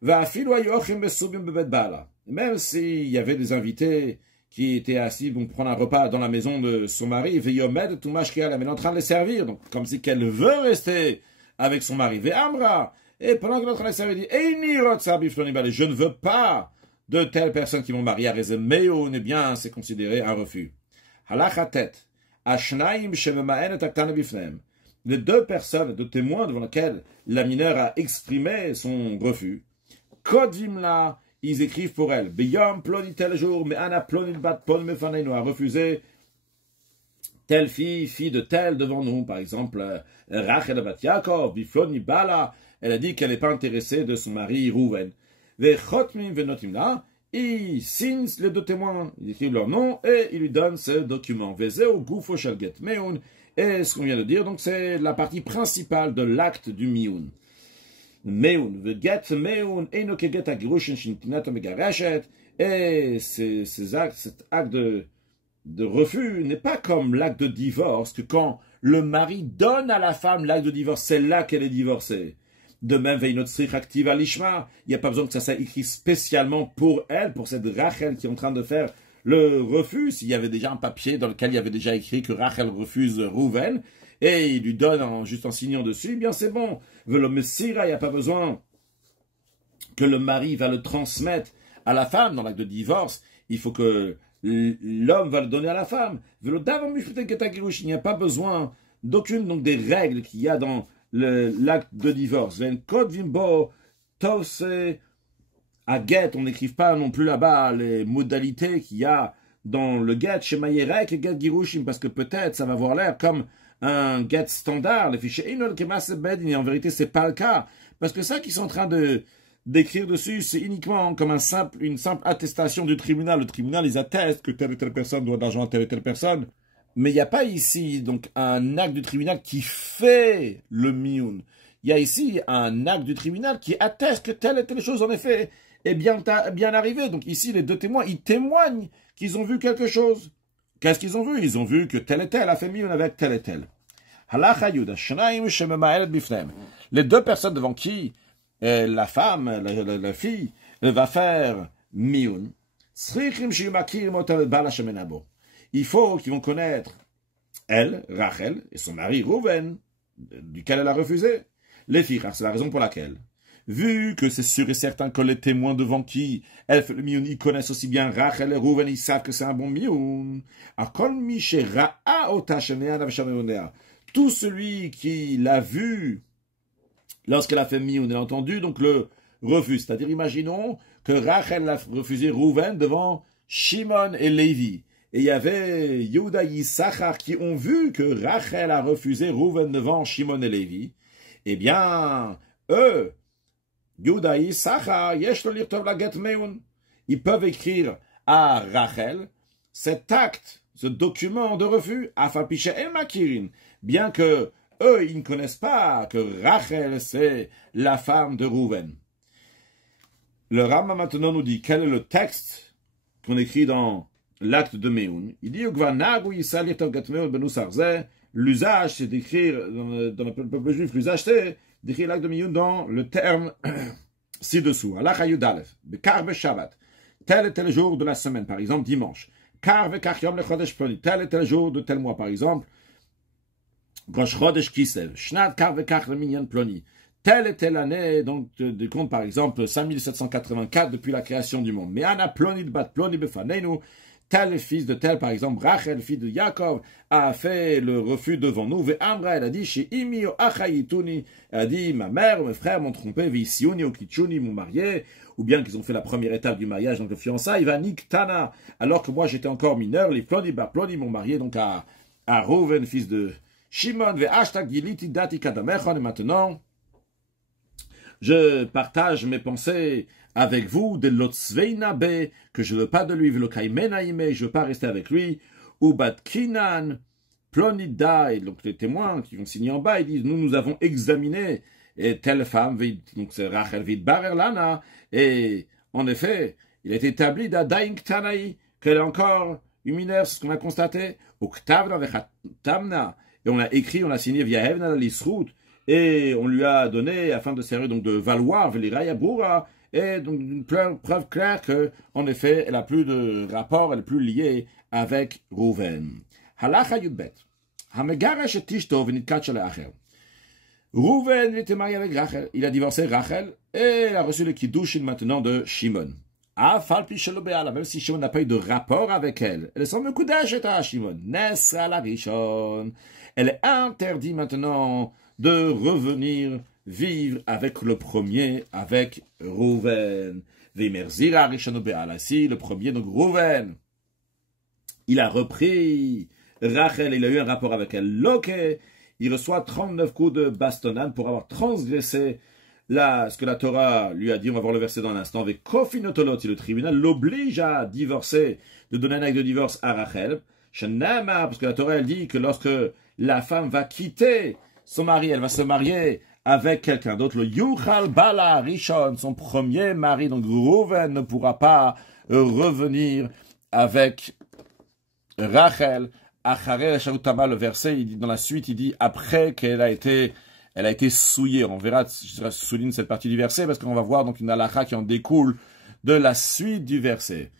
Même s'il y avait des invités qui étaient assis pour prendre un repas dans la maison de son mari, elle est en train de les servir, donc comme si qu'elle veut rester avec son mari. Et pendant que l'autre les servir, elle dit, je ne veux pas de telles personnes qui m'ont marié à Rezemeo, eh bien, c'est considéré un refus. Les deux personnes, deux témoins devant lesquels la mineure a exprimé son refus, Kodvimla, ils écrivent pour elle. Beyom ploni tel jour, mais Anna ploni bat pon mefanenu a refusé telle fille de telle devant nous. Par exemple, Rachel bat Yaakov, bifloni bala, elle a dit qu'elle n'est pas intéressée de son mari Rouven. Vechotmim venotimla, ils signent les deux témoins, ils écrivent leur nom et ils lui donnent ce document. Vezeo gufo shel get meun, et ce qu'on vient de dire, donc c'est la partie principale de l'acte du miyun. Meun, get meun, eno keget agirushin shintinata megareshet, et cet acte de refus n'est pas comme l'acte de divorce, que quand le mari donne à la femme l'acte de divorce, c'est là qu'elle est divorcée. De même, il n'y a pas besoin que ça soit écrit spécialement pour elle, pour cette Rachel qui est en train de faire le refus. S'il y avait déjà un papier dans lequel il y avait déjà écrit que Rachel refuse Rouven, et il lui donne juste en signant dessus, eh bien c'est bon. Le Messira, il n'y a pas besoin que le mari va le transmettre à la femme dans l'acte de divorce. Il faut que l'homme va le donner à la femme. Il n'y a pas besoin d'aucune donc des règles qu'il y a dans l'acte de divorce. À get, on n'écrive pas non plus là-bas les modalités qu'il y a dans le get chez Mayerek et get Girushim, parce que peut-être ça va avoir l'air comme un get standard, le fichier Inol Kemasebed, et en vérité c'est pas le cas, parce que ça qu'ils sont en train d'écrire dessus, c'est uniquement comme une simple attestation du tribunal. Le tribunal, ils attestent que telle et telle personne doit de l'argent à telle et telle personne. Mais il n'y a pas ici donc un acte du tribunal qui fait le miyun. Il y a ici un acte du tribunal qui atteste que telle et telle chose, en effet, est bien arrivée. Donc ici, les deux témoins, ils témoignent qu'ils ont vu quelque chose. Qu'est-ce qu'ils ont vu? Ils ont vu que tel et tel a fait miyun avec tel et tel. Les deux personnes devant qui la femme, la fille, va faire miyun. Il faut qu'ils vont connaître elle, Rachel, et son mari Rouven, duquel elle a refusé. Les filles, c'est la raison pour laquelle, vu que c'est sûr et certain que les témoins devant qui elle fait le miyun, ils connaissent aussi bien Rachel et Rouven, ils savent que c'est un bon miyun. Tout celui qui l'a vu lorsqu'elle a fait miyun, elle a entendu donc le refus. C'est-à-dire, imaginons que Rachel a refusé Rouven devant Shimon et Lévi. Et il y avait Yehuda et Issachar qui ont vu que Rachel a refusé Rouven devant Shimon et Lévi. Eh bien, eux, Yehuda et Issachar, ils peuvent écrire à Rachel cet acte, ce document de refus, bien que eux, ils ne connaissent pas que Rachel, c'est la femme de Rouven. Le Rama maintenant nous dit quel est le texte qu'on écrit dans l'acte de Meun. Il dit l'usage, c'est d'écrire dans le peuple juif, l'usage c'est d'écrire l'acte de Meun dans le terme ci-dessous. Allah Yudalef, Bekar be Shabbat, tel et tel jour de la semaine, par exemple dimanche. Kar ve Kach Yom le Chodesh Ploni, tel et tel jour de tel mois, par exemple Rosh Chodesh Kislev, Shnat Kar ve Kach le Minyan Ploni. Telle et telle année, donc, de compte, par exemple, 5784 depuis la création du monde. Mais Anna Ploni bat Ploni befaneinu, tel fils de tel, par exemple, Rachel, fille de Yaakov, a fait le refus devant nous. Ve Amra, elle a dit, chez Imi o Achayituni, elle a dit, ma mère, mes frères m'ont trompé, Visiuni o Kichuni m'ont marié, ou bien qu'ils ont fait la première étape du mariage, donc le fiançailles, va Niktana, alors que moi j'étais encore mineur, les Ploni bat Ploni m'ont marié, donc à Rouven, fils de Shimon, ve Hashtag Giliti Dati Kadamechon, et maintenant, je partage mes pensées avec vous de l'Otzveina Be, que je ne veux pas de lui, je ne veux pas rester avec lui, ou Bat Kinan, Plonida, et donc les témoins qui vont signer en bas, ils disent, nous avons examiné et telle femme, donc c'est Rachel vid Barer Lana, et en effet, il est établi d'Adain Ktanaï, qu'elle est encore une mineure, c'est ce qu'on a constaté, au Ktavna Vechatamna, et on a écrit, on a signé via Hevna l'Isrout, et on lui a donné, afin de servir, donc de valoir, Veliraya Boura, et donc une preuve claire que, en effet, elle a plus de rapport, elle est plus liée avec Rouven. Halacha Yudbet. Hamegarash et Tishto v'nitkat shel Acher. Rouven était marié avec Rachel. Il a divorcé Rachel et il a reçu le kiddushin maintenant de Shimon. Même si Shimon n'a pas eu de rapport avec elle, elle est sans mekudash et à Shimon. Nesra la rishon. Elle est interdite maintenant de revenir vivre avec le premier, avec Rouven. Veimerzira rishon be'ala. Si le premier, donc Rouven, il a repris Rachel, il a eu un rapport avec elle. Loke, il reçoit 39 coups de bastonnade pour avoir transgressé ce que la Torah lui a dit. On va voir le verset dans un instant. Avec Kofinotolot, si le tribunal l'oblige à divorcer, de donner un acte de divorce à Rachel. Shenama, parce que la Torah elle dit que lorsque la femme va quitter son mari, elle va se marier avec quelqu'un d'autre. Le Yuchal Bala Rishon, son premier mari, donc Rouven ne pourra pas revenir avec Rachel. Acharé Sharutama, le verset, dans la suite, il dit après qu'elle a été souillée. On verra, je souligne cette partie du verset parce qu'on va voir donc une halakha qui en découle de la suite du verset.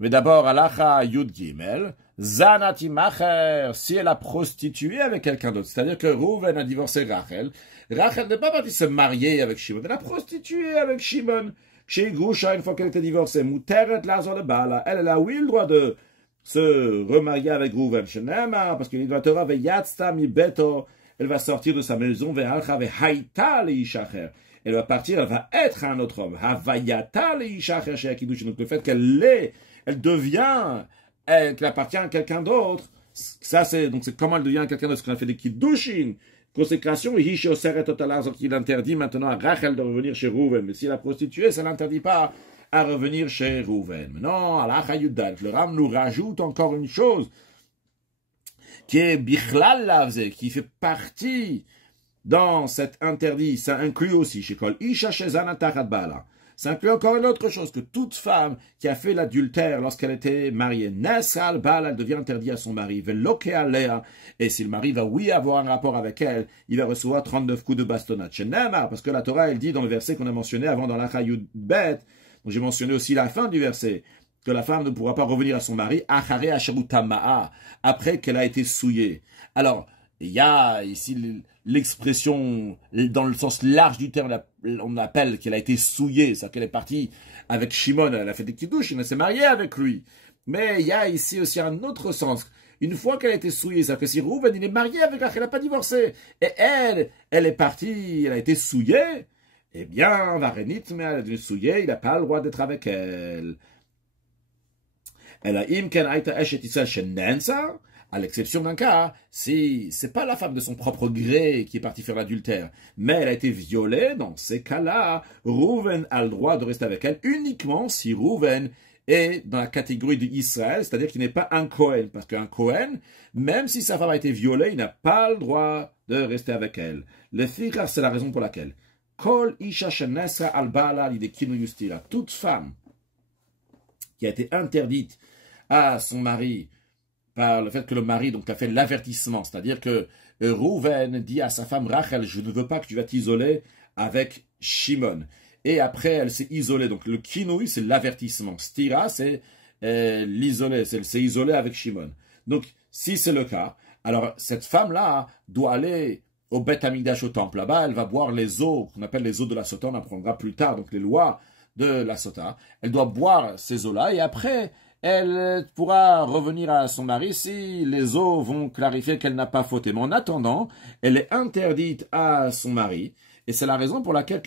Mais d'abord, halakha Yud Gimel, Zanati Macher, si elle a prostitué avec quelqu'un d'autre, c'est-à-dire que Rouven a divorcé Rachel. Rachel n'est pas partie se marier avec Shimon, elle a prostitué avec Shimon. Chez Grusha, une fois qu'elle était divorcée, Muteret Lazor le Bala, elle a oui le droit de se remarier avec Rouven, parce que la Torah elle va sortir de sa maison, elle va partir, elle va être un autre homme. Donc le fait elle devient, qu'elle appartient à quelqu'un d'autre, ça c'est comment elle devient quelqu'un d'autre, ce qu'on a fait des kiddushin, consécration, il interdit maintenant à Rachel de revenir chez Rouven, mais si elle a prostitué, ça l'interdit pas à revenir chez Rouven. Non, Halacha Yudal, le Ram nous rajoute encore une chose qui est Bichlal Lavze, qui fait partie dans cet interdit. Ça inclut aussi chez Kol Isha Shezana Tachat Bala. Ça inclut encore une autre chose, que toute femme qui a fait l'adultère lorsqu'elle était mariée, Nesral Bala, elle devient interdite à son mari, Veloke Alea, et si le mari va oui avoir un rapport avec elle, il va recevoir 39 coups de bastonnade. Chez Nemar, parce que la Torah, elle dit dans le verset qu'on a mentionné avant dans l'Acha Yud Bet, j'ai mentionné aussi la fin du verset, que la femme ne pourra pas revenir à son mari, après qu'elle a été souillée. Alors, il y a ici l'expression, dans le sens large du terme, on appelle qu'elle a été souillée, c'est-à-dire qu'elle est partie avec Shimon, elle a fait des kiddushin, elle s'est mariée avec lui. Mais il y a ici aussi un autre sens. Une fois qu'elle a été souillée, c'est-à-dire que si Rouven, il est marié avec elle, elle n'a pas divorcé, et elle est partie, elle a été souillée, eh bien, Varenit, mais elle a été souillée, il n'a pas le droit d'être avec elle. Elle a imken aita eshet Israël shenensa, à l'exception d'un cas, si c'est pas la femme de son propre gré qui est partie faire l'adultère, mais elle a été violée, dans ces cas-là, Rouven a le droit de rester avec elle uniquement si Rouven est dans la catégorie d'Israël, c'est-à-dire qu'il n'est pas un Kohen, parce qu'un Kohen, même si sa femme a été violée, il n'a pas le droit de rester avec elle. Le fikar, c'est la raison pour laquelle Kol isha shenesa al bala lidekinu yustira. Toute femme qui a été interdite à son mari par le fait que le mari donc a fait l'avertissement, c'est-à-dire que Rouven dit à sa femme Rachel, je ne veux pas que tu vas t'isoler avec Shimon. Et après, elle s'est isolée. Donc le kinouï, c'est l'avertissement. Stira, c'est l'isoler, c'est isolé avec Shimon. Donc si c'est le cas, alors cette femme-là doit aller au Beth Amikdash, au temple. Là-bas, elle va boire les eaux, qu'on appelle les eaux de la Sota, on apprendra plus tard, donc les lois de la Sota. Elle doit boire ces eaux-là, et après, elle pourra revenir à son mari si les eaux vont clarifier qu'elle n'a pas fauté. Mais en attendant, elle est interdite à son mari, et c'est la raison pour laquelle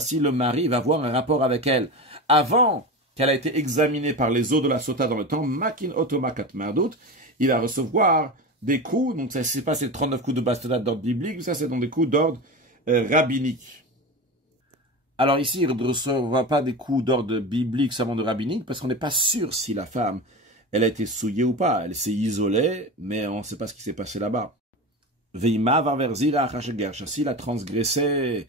si le mari va avoir un rapport avec elle avant qu'elle ait été examinée par les eaux de la Sota dans le temps, Makin Otomakat Mardut, il va recevoir des coups, donc ça c'est pas ces 39 coups de bastonnade d'ordre biblique, ça c'est dans des coups d'ordre rabbinique. Alors ici, il ne recevra pas des coups d'ordre biblique, seulement de rabbinique, parce qu'on n'est pas sûr si la femme elle a été souillée ou pas. Elle s'est isolée, mais on ne sait pas ce qui s'est passé là-bas. Veima va vers Zira Achachegersha. S'il a transgressé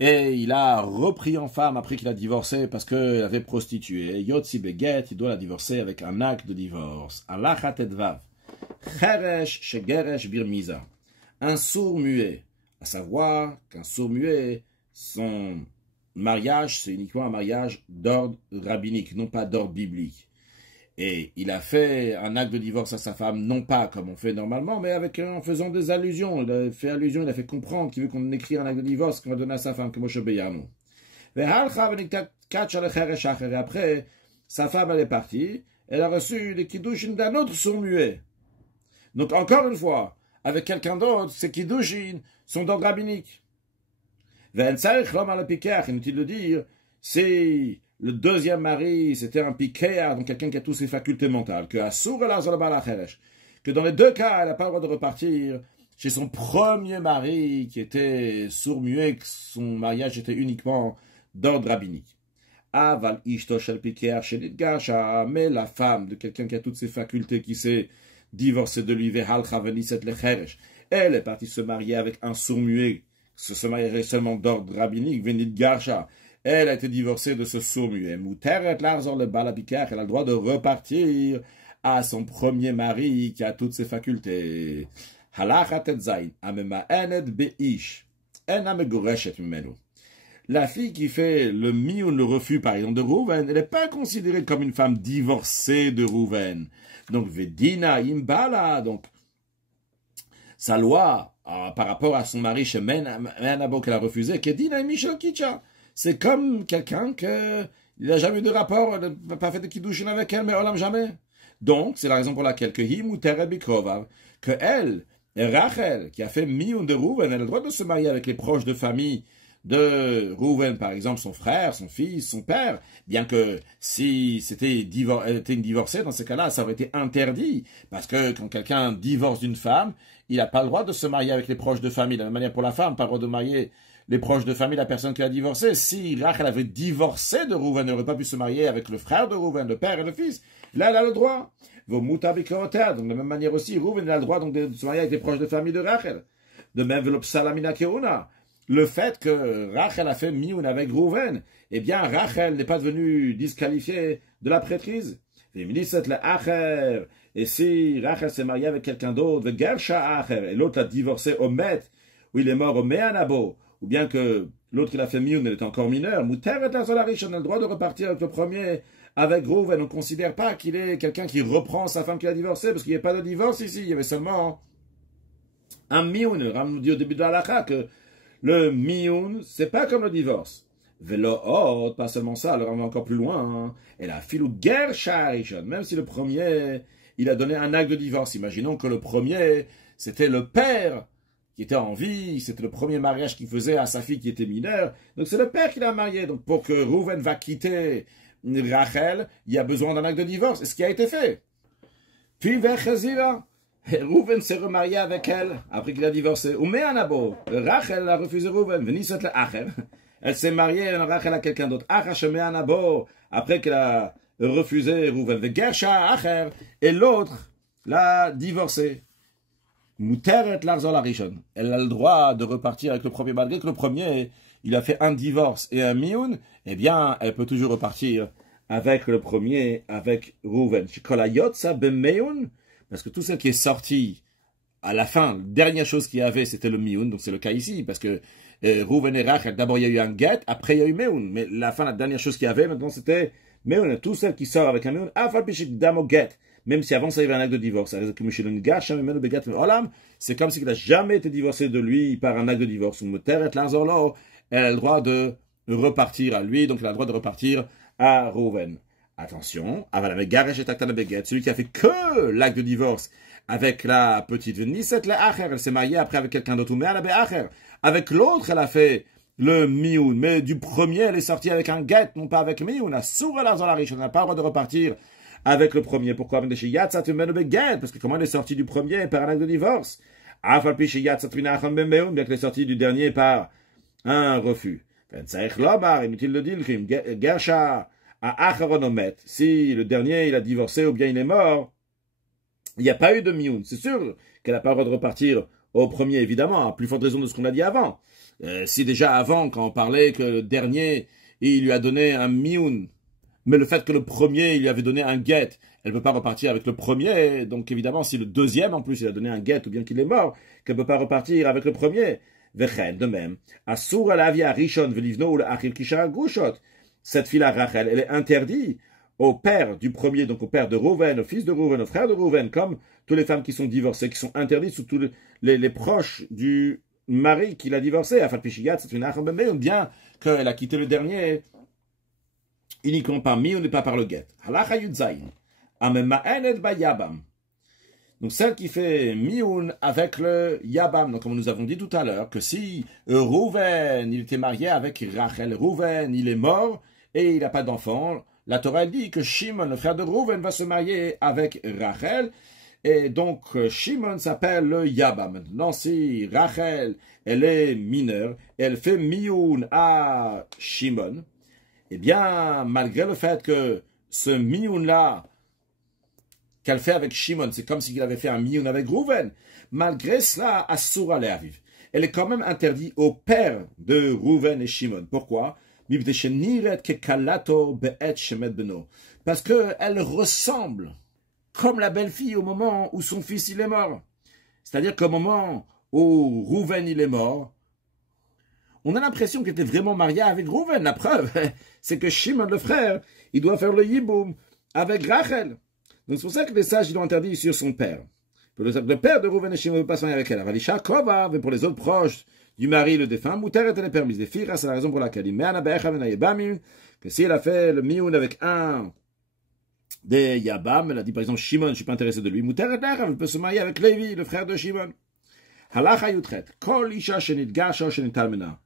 et il a repris en femme après qu'il a divorcé parce qu'elle avait prostitué, Yotzi Beget, il doit la divorcer avec un acte de divorce. Alachat Edvav. Cheresh Shegeresh Birmiza. Un sourd muet. À savoir qu'un sourd muet, son mariage, c'est uniquement un mariage d'ordre rabbinique, non pas d'ordre biblique. Et il a fait un acte de divorce à sa femme, non pas comme on fait normalement, mais en faisant des allusions. Il a fait allusion, il a fait comprendre qu'il veut qu'on écrit un acte de divorce qu'on va donner à sa femme, comme Moshe Beyano. Et après, sa femme, elle est partie, elle a reçu les kiddushin d'un autre sourd muet. Donc, encore une fois, avec quelqu'un d'autre, ces kiddushin sont d'ordre rabbinique. Inutile de dire, c'est le deuxième mari, c'était un piquéa, donc quelqu'un qui a toutes ses facultés mentales, que dans les deux cas, elle n'a pas le droit de repartir chez son premier mari qui était sourd-muet, que son mariage était uniquement d'ordre rabbinique. Aval ishtoshel piquéa shenitgasha, mais la femme de quelqu'un qui a toutes ses facultés, qui s'est divorcée de lui, elle est partie se marier avec un sourd-muet, se marierait seulement d'ordre rabbinique, venitgasha. Elle a été divorcée de ce sourd-muet. Elle a le droit de repartir à son premier mari qui a toutes ses facultés. La fille qui fait le mioun, le refus, par exemple, de Rouven, elle n'est pas considérée comme une femme divorcée de Rouven. Donc, Vedina Imbala, donc, sa loi, par rapport à son mari chez Menabo qu'elle a refusé, Kedina Michel Kitcha. C'est comme quelqu'un qu'il n'a jamais eu de rapport, il n'a pas fait de kiddushin avec elle, mais on l'a jamais. Donc, c'est la raison pour laquelle que elle, Rachel, qui a fait Mioun de Rouven, elle a le droit de se marier avec les proches de famille de Rouven, par exemple son frère, son fils, son père, bien que si elle était une divorcée, dans ce cas-là, ça aurait été interdit, parce que quand quelqu'un divorce d'une femme, il n'a pas le droit de se marier avec les proches de famille. De la même manière pour la femme, pas le droit de marier les proches de famille, la personne qui a divorcé. Si Rachel avait divorcé de Rouven, elle n'aurait pas pu se marier avec le frère de Rouven, le père et le fils. Là, elle a le droit. Vos mutabikoroter, donc de la même manière aussi, Rouven a le droit donc, de se marier avec les proches de famille de Rachel. De même, velopsalamina keuna. Le fait que Rachel a fait mioun avec Rouven, eh bien, Rachel n'est pas devenue disqualifiée de la prêtrise. Et si Rachel s'est mariée avec quelqu'un d'autre, et l'autre a divorcé au Met, où il est mort au Meanabo, ou bien que l'autre il a fait mioun, elle est encore mineure, on a le droit de repartir avec le premier, avec Rouven. On ne considère pas qu'il est quelqu'un qui reprend sa femme qui a divorcé, parce qu'il n'y a pas de divorce ici, il y avait seulement un mioun. Ram nous dit au début de l'halakha que le mioun, c'est pas comme le divorce. Velo, pas seulement ça, alors on va encore plus loin. Hein. Et la filou gersharish, même si le premier, il a donné un acte de divorce. Imaginons que le premier, c'était le père qui était en vie, c'était le premier mariage qu'il faisait à sa fille qui était mineure. Donc c'est le père qui l'a marié. Donc pour que Rouven va quitter Rachel, il y a besoin d'un acte de divorce. Et ce qui a été fait. Puis Vechazira, Rouven s'est remarié avec elle après qu'il a divorcé. Ou Meanabo, Rachel a refusé Rouven. Venissot le Acher. Elle s'est mariée, Rachel à quelqu'un d'autre. Achash Meanabo, après qu'elle a refusé Rouven. Vegersha Acher, et l'autre l'a divorcé. Muteret Larzol Arishon. Elle a le droit de repartir avec le premier, malgré que le premier, il a fait un divorce et un mioun, eh bien, elle peut toujours repartir avec le premier, avec Rouven. Parce que tout ce qui est sorti à la fin, la dernière chose qu'il y avait, c'était le mioun, donc c'est le cas ici, parce que Rouven et Rachel, d'abord il y a eu un get, après il y a eu mioun, mais la fin, la dernière chose qu'il y avait, maintenant c'était mioun. Tout celle qui sort avec un mioun, damo get. Même si avant ça y avait un acte de divorce. C'est comme s'il n'a jamais été divorcé de lui par un acte de divorce. Elle a le droit de repartir à lui, donc elle a le droit de repartir à Rouven. Attention, celui qui a fait que l'acte de divorce avec la petite Nisset le Acher, elle s'est mariée après avec quelqu'un d'autre, mais avec l'autre elle a fait le mioun, mais du premier elle est sortie avec un get, non pas avec mioun. On n'a pas le droit de repartir avec le premier. Pourquoi? Parce que comment elle est sortie du premier par un acte de divorce? Bien qu'elle est sortie du dernier par un refus. Inutile de dire, à Acharonomet, si le dernier il a divorcé ou bien il est mort, il n'y a pas eu de mioun. C'est sûr qu'elle n'a pas le droit de repartir au premier, évidemment, à plus forte raison de ce qu'on a dit avant. Si déjà avant, quand on parlait que le dernier, il lui a donné un mioun, mais le fait que le premier, il lui avait donné un get, elle ne peut pas repartir avec le premier. Donc évidemment, si le deuxième, en plus, il a donné un get ou bien qu'il est mort, qu'elle ne peut pas repartir avec le premier. Vechen, de même. Asur alavia rishon velivno ou l'achil kisha gushot. Cette fille-là, Rachel, elle est interdite au père du premier, donc au père de Rouven, au fils de Rouven, au frère de Rouven, comme toutes les femmes qui sont divorcées, qui sont interdites sous tous les proches du mari qui l'a divorcée. Afal Pishigat, c'est une achambemé, bien qu'elle a quitté le dernier uniquement par mi ou pas par le get. Halacha yudzayin. Amema'enet ba yabam. Donc celle qui fait mioun avec le yabam, donc comme nous avons dit tout à l'heure, que si Rouven, il était marié avec Rachel, Rouven, il est mort et il n'a pas d'enfant, la Torah dit que Shimon, le frère de Rouven, va se marier avec Rachel, et donc Shimon s'appelle le yabam. Maintenant, si Rachel, elle est mineure, elle fait mioun à Shimon, eh bien, malgré le fait que ce mioun-là, qu'elle fait avec Shimon, c'est comme s'il avait fait un mioun avec Rouven. Malgré cela, Asura Le'aviv. Elle est quand même interdite au père de Rouven et Shimon. Pourquoi? Parce qu'elle ressemble comme la belle-fille au moment où son fils il est mort. C'est-à-dire qu'au moment où Rouven il est mort, on a l'impression qu'elle était vraiment mariée avec Rouven. La preuve, c'est que Shimon, le frère, il doit faire le yiboum avec Rachel. Donc c'est pour ça que les sages ils l'ont interdit sur son père. Le père de Rouven et Shimon ne veut pas se marier avec elle. Avalisha Kova, mais pour les autres proches du mari, le défunt, Mouteret elle est permise. Les filles, c'est la raison pour laquelle il met que si elle a fait le mioun avec un des Yabam, elle a dit par exemple Shimon, je ne suis pas intéressé de lui, Mouteret elle peut se marier avec Lévi, le frère de Shimon. Halacha Yutret, Kol Isha Shenit Gasha Shenit Talmena.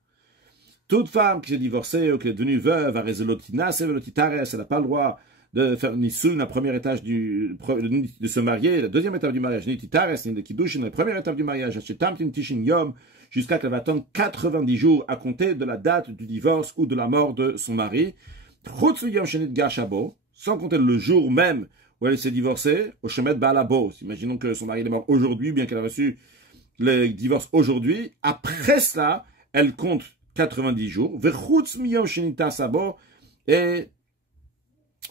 Toute femme qui s'est divorcée ou qui est devenue veuve, elle n'a pas le droit de faire ni sous la première étage de se marier, la deuxième étape du mariage, ni titares, ni de kiddushin, la première étape du mariage, jusqu'à qu'elle va attendre 90 jours à compter de la date du divorce ou de la mort de son mari. Sans compter le jour même où elle s'est divorcée, au Shemet Baalabo. Imaginons que son mari est mort aujourd'hui, bien qu'elle a reçu le divorce aujourd'hui. Après cela, elle compte 90 jours. Et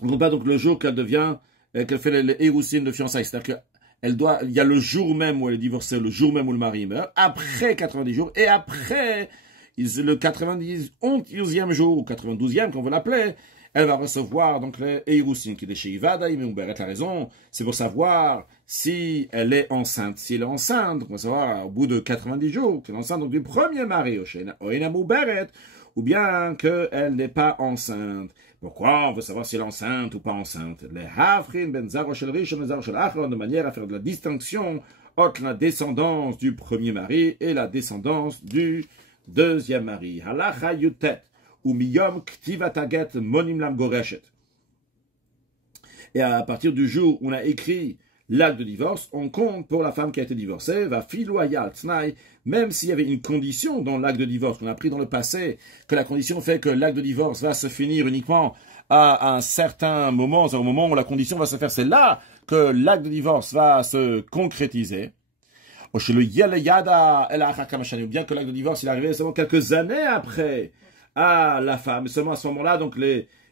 on ne compte pas donc le jour qu'elle devient, qu'elle fait les héroussines de fiançailles. C'est-à-dire qu'elle doit, il y a le jour même où elle est divorcée, le jour même où le mari meurt, après 90 jours, et après le 91e jour, ou 92e, qu'on veut l'appeler, elle va recevoir donc les héroussines qui est chez Ivada, Imeumber la raison, c'est pour savoir si elle est enceinte. Si elle est enceinte, on va savoir au bout de 90 jours qu'elle est enceinte donc du premier mari, ou bien qu'elle n'est pas enceinte. Pourquoi on veut savoir si elle est enceinte ou pas enceinte? Les Hafrin, Ben Zaro Shel Rishon, Ben Zaro Shel Achron, de manière à faire de la distinction entre la descendance du premier mari et la descendance du deuxième mari. Halacha Yutet, ou Miyom Ktivataget Monim Lam Goreshet. Et à partir du jour où on a écrit l'acte de divorce, on compte pour la femme qui a été divorcée, va filoyal tnai, même s'il y avait une condition dans l'acte de divorce, qu'on a pris dans le passé, que la condition fait que l'acte de divorce va se finir uniquement à un certain moment, c'est au moment où la condition va se faire, c'est là que l'acte de divorce va se concrétiser. Ou bien que l'acte de divorce il est arrivé seulement quelques années après à la femme, seulement à ce moment-là, donc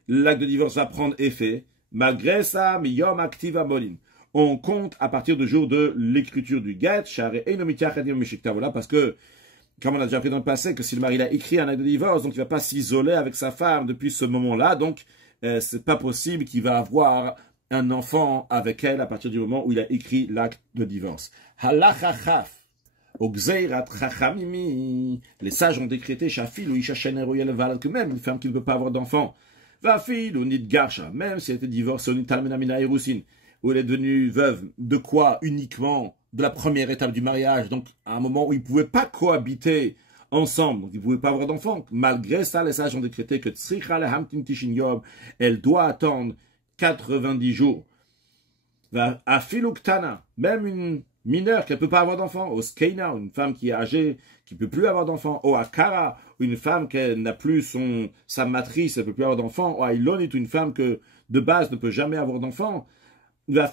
l'acte de divorce va prendre effet. Malgré ça, miyom activa molin. On compte à partir du jour de l'écriture du get, parce que, comme on a déjà appris dans le passé, que si le mari a écrit un acte de divorce, donc il ne va pas s'isoler avec sa femme depuis ce moment-là, donc c'est pas possible qu'il va avoir un enfant avec elle à partir du moment où il a écrit l'acte de divorce. Halachachaf. Les sages ont décrété que même une femme qui ne peut pas avoir d'enfant, même si elle était divorcée, où elle est devenue veuve, de quoi uniquement de la première étape du mariage, donc à un moment où ils ne pouvaient pas cohabiter ensemble, donc ils ne pouvaient pas avoir d'enfants. Malgré ça, les sages ont décrété que elle doit attendre 90 jours. Même une mineure qui ne peut pas avoir d'enfant, au skeina, une femme qui est âgée, qui ne peut plus avoir d'enfant, ou Akara, une femme qui n'a plus sa matrice, elle ne peut plus avoir d'enfant, ou Ailonit, une femme que de base ne peut jamais avoir d'enfant, même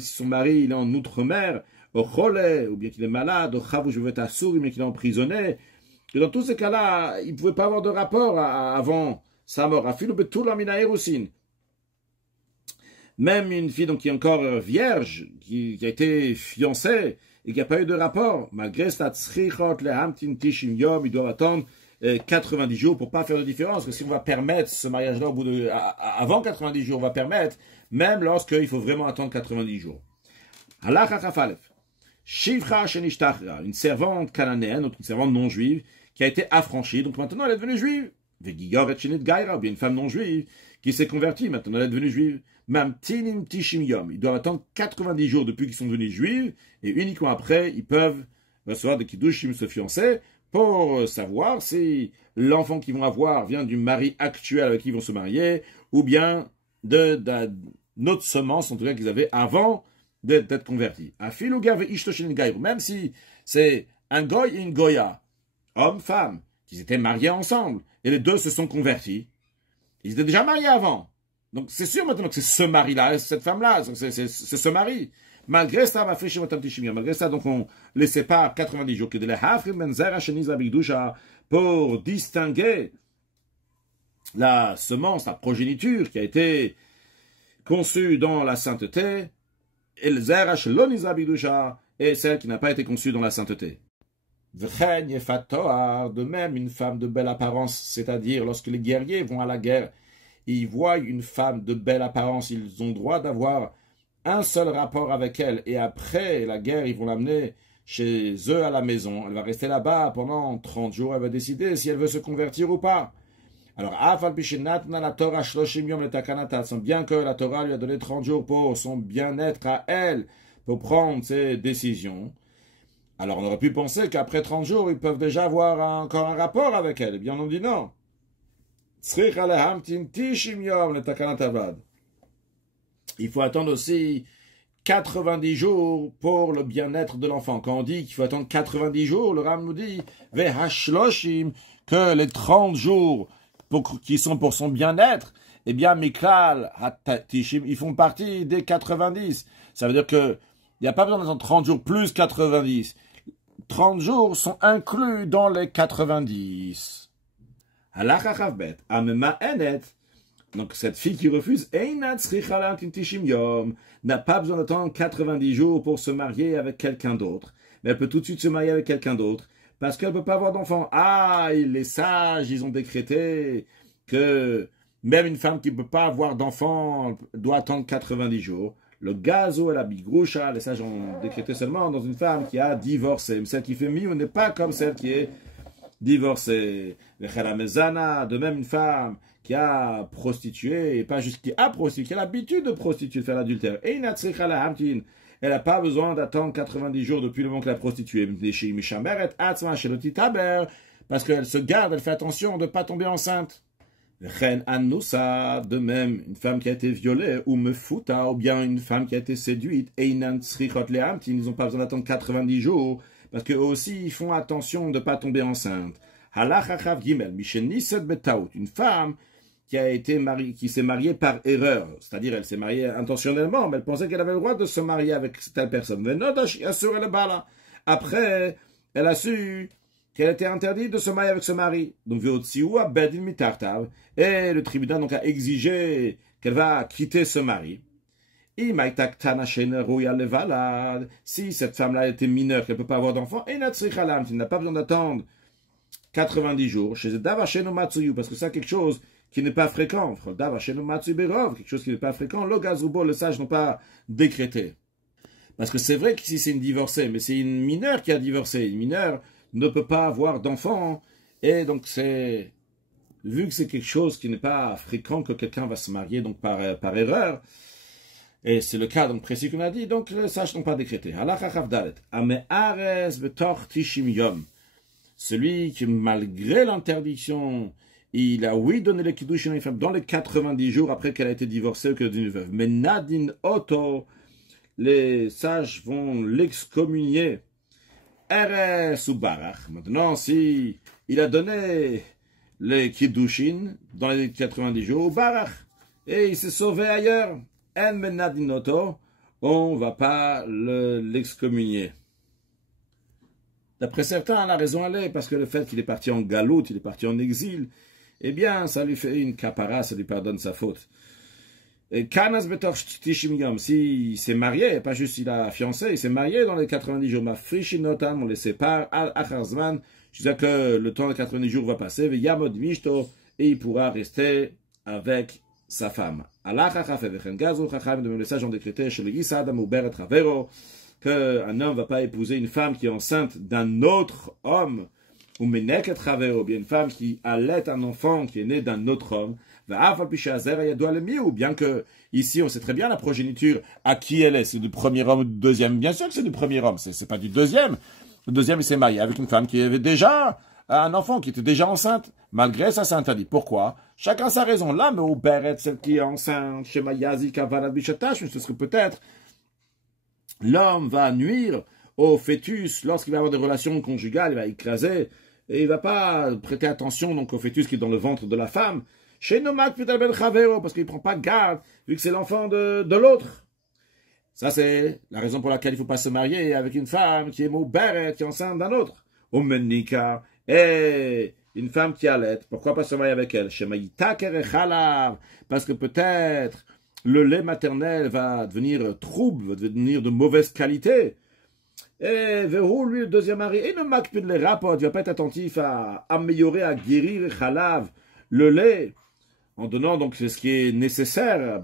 si son mari il est en outre-mer, au Chole, ou bien qu'il est malade, au Chavou, je veux être assourd, mais qu'il est emprisonné. Et dans tous ces cas-là, il ne pouvait pas avoir de rapport avant sa mort. Même une fille donc, qui est encore vierge, qui a été fiancée et qui n'a pas eu de rapport, malgré ça, il doit attendre 90 jours pour ne pas faire de différence. Parce que si on va permettre ce mariage-là avant 90 jours, on va permettre, même lorsqu'il faut vraiment attendre 90 jours. Une servante cananéenne, donc une servante non juive, qui a été affranchie, donc maintenant elle est devenue juive. Ou bien une femme non juive qui s'est convertie, maintenant elle est devenue juive. Ils doivent attendre 90 jours depuis qu'ils sont devenus juifs, et uniquement après, ils peuvent recevoir des kiddushim, se fiancer, pour savoir si l'enfant qu'ils vont avoir vient du mari actuel avec qui ils vont se marier, ou bien d'une autre semence, en tout cas, qu'ils avaient avant d'être convertis. Même si c'est un goy et une goya, homme-femme, qui étaient mariés ensemble, et les deux se sont convertis, ils étaient déjà mariés avant. Donc c'est sûr maintenant que c'est ce mari-là, cette femme-là, c'est ce mari. Malgré ça, malgré ça, donc on les sépare 90 jours. Pour distinguer la semence, la progéniture qui a été conçue dans la sainteté, et le et celle qui n'a pas été conçue dans la sainteté. De même, une femme de belle apparence, c'est-à-dire lorsque les guerriers vont à la guerre, ils voient une femme de belle apparence, ils ont droit d'avoir un seul rapport avec elle, et après la guerre, ils vont l'amener chez eux à la maison. Elle va rester là-bas pendant 30 jours, elle va décider si elle veut se convertir ou pas. Alors, bien que la Torah lui a donné 30 jours pour son bien-être à elle, pour prendre ses décisions, alors on aurait pu penser qu'après 30 jours, ils peuvent déjà avoir encore un rapport avec elle. Eh bien, on dit non. Il faut attendre aussi 90 jours pour le bien-être de l'enfant. Quand on dit qu'il faut attendre 90 jours, le Ram nous dit que les 30 jours qui sont pour son bien-être, eh bien, Mikral, ils font partie des 90. Ça veut dire que il n'y a pas besoin d'attendre 30 jours plus 90. 30 jours sont inclus dans les 90. Donc cette fille qui refuse n'a pas besoin d'attendre 90 jours pour se marier avec quelqu'un d'autre. Mais elle peut tout de suite se marier avec quelqu'un d'autre parce qu'elle ne peut pas avoir d'enfant. Ah, les sages, ils ont décrété que même une femme qui ne peut pas avoir d'enfant doit attendre 90 jours. Le gazo et la bigroucha, les sages ont décrété seulement dans une femme qui a divorcé. Mais celle qui fait mieux n'est pas comme celle qui est divorcée. De même une femme qui a prostitué, et pas juste qui a prostitué, qui a l'habitude de prostituer, de faire l'adultère. Et elle n'a pas besoin d'attendre 90 jours depuis le moment qu'elle a prostitué. Parce qu'elle se garde, elle fait attention de ne pas tomber enceinte. De même, une femme qui a été violée, ou mefuta, ou bien une femme qui a été séduite, et ils n'ont pas besoin d'attendre 90 jours, parce qu'eux aussi, ils font attention de ne pas tomber enceinte. Une femme qui s'est mariée par erreur, c'est-à-dire elle s'est mariée intentionnellement, mais elle pensait qu'elle avait le droit de se marier avec telle personne. Après, elle a su qu'elle était interdite de se marier avec ce mari. Donc, et le tribunal donc, a exigé qu'elle va quitter ce mari. Si cette femme-là était mineure, qu'elle ne peut pas avoir d'enfant, elle n'a pas besoin d'attendre 90 jours. Parce que ça, quelque chose qui n'est pas fréquent. Quelque chose qui n'est pas fréquent. Le gazubo, le sage n'ont pas décrété. Parce que c'est vrai que si c'est une divorcée, mais c'est une mineure qui a divorcé. Une mineure ne peut pas avoir d'enfant. Et donc c'est, vu que c'est quelque chose qui n'est pas fréquent que quelqu'un va se marier donc par erreur, et c'est le cas donc précis qu'on a dit, donc les sages n'ont pas décrété. Celui qui, malgré l'interdiction, il a oui donné le kiddush à une femme dans les 90 jours après qu'elle a été divorcée ou qu'elle est devenue veuve. Mais nadin oto, les sages vont l'excommunier Eres ou Barach. Maintenant, si il a donné les Kiddushin dans les 90 jours, Barach, et il s'est sauvé ailleurs, En Menadinoto, on ne va pas l'excommunier. D'après certains, la raison elle est parce que le fait qu'il est parti en galoute, il est parti en exil, eh bien, ça lui fait une capara, ça lui pardonne sa faute. Et Kanas Betor Tishim Yom, s'il s'est marié, pas juste il a fiancé, il s'est marié dans les 90 jours, ma Frishinotam, on les sépare, Al Acharzman, jusqu'à que le temps de 90 jours va passer, Yamod Mishto, et il pourra rester avec sa femme. Allah Chachafe Vechen Gazu, Chacham, de mes messages ont décrété chez le Yisa Adam Uberet Ravero, qu'un homme ne va pas épouser une femme qui est enceinte d'un autre homme, ou Meneket Ravero, bien une femme qui allait un enfant qui est né d'un autre homme, ou bien que ici on sait très bien la progéniture à qui elle est, c'est du premier homme ou du deuxième, bien sûr que c'est du premier homme, c'est pas du deuxième. Le deuxième il s'est marié avec une femme qui avait déjà un enfant, qui était déjà enceinte, malgré ça c'est interdit. Pourquoi? Chacun sa raison. Là, mais au Beret, celle qui est enceinte, chez Mayazi, Kavala, Bishatash, parce que peut-être l'homme va nuire au fœtus lorsqu'il va avoir des relations conjugales, il va écraser, et il ne va pas prêter attention donc au fœtus qui est dans le ventre de la femme. Chez Nomak Ben Chavero, parce qu'il ne prend pas garde, vu que c'est l'enfant de l'autre. Ça, c'est la raison pour laquelle il ne faut pas se marier avec une femme qui est Mouberet, qui est enceinte d'un autre. Ou Menika, et une femme qui allait. Pourquoi pas se marier avec elle? Chez Maïta Kerechalav, parce que peut-être le lait maternel va devenir trouble, va devenir de mauvaise qualité. Et Verrou, lui, le deuxième mari, et ne manque plus de les rapports, il ne va pas être attentif à améliorer, à guérir Chalav, le lait, en donnant donc ce qui est nécessaire,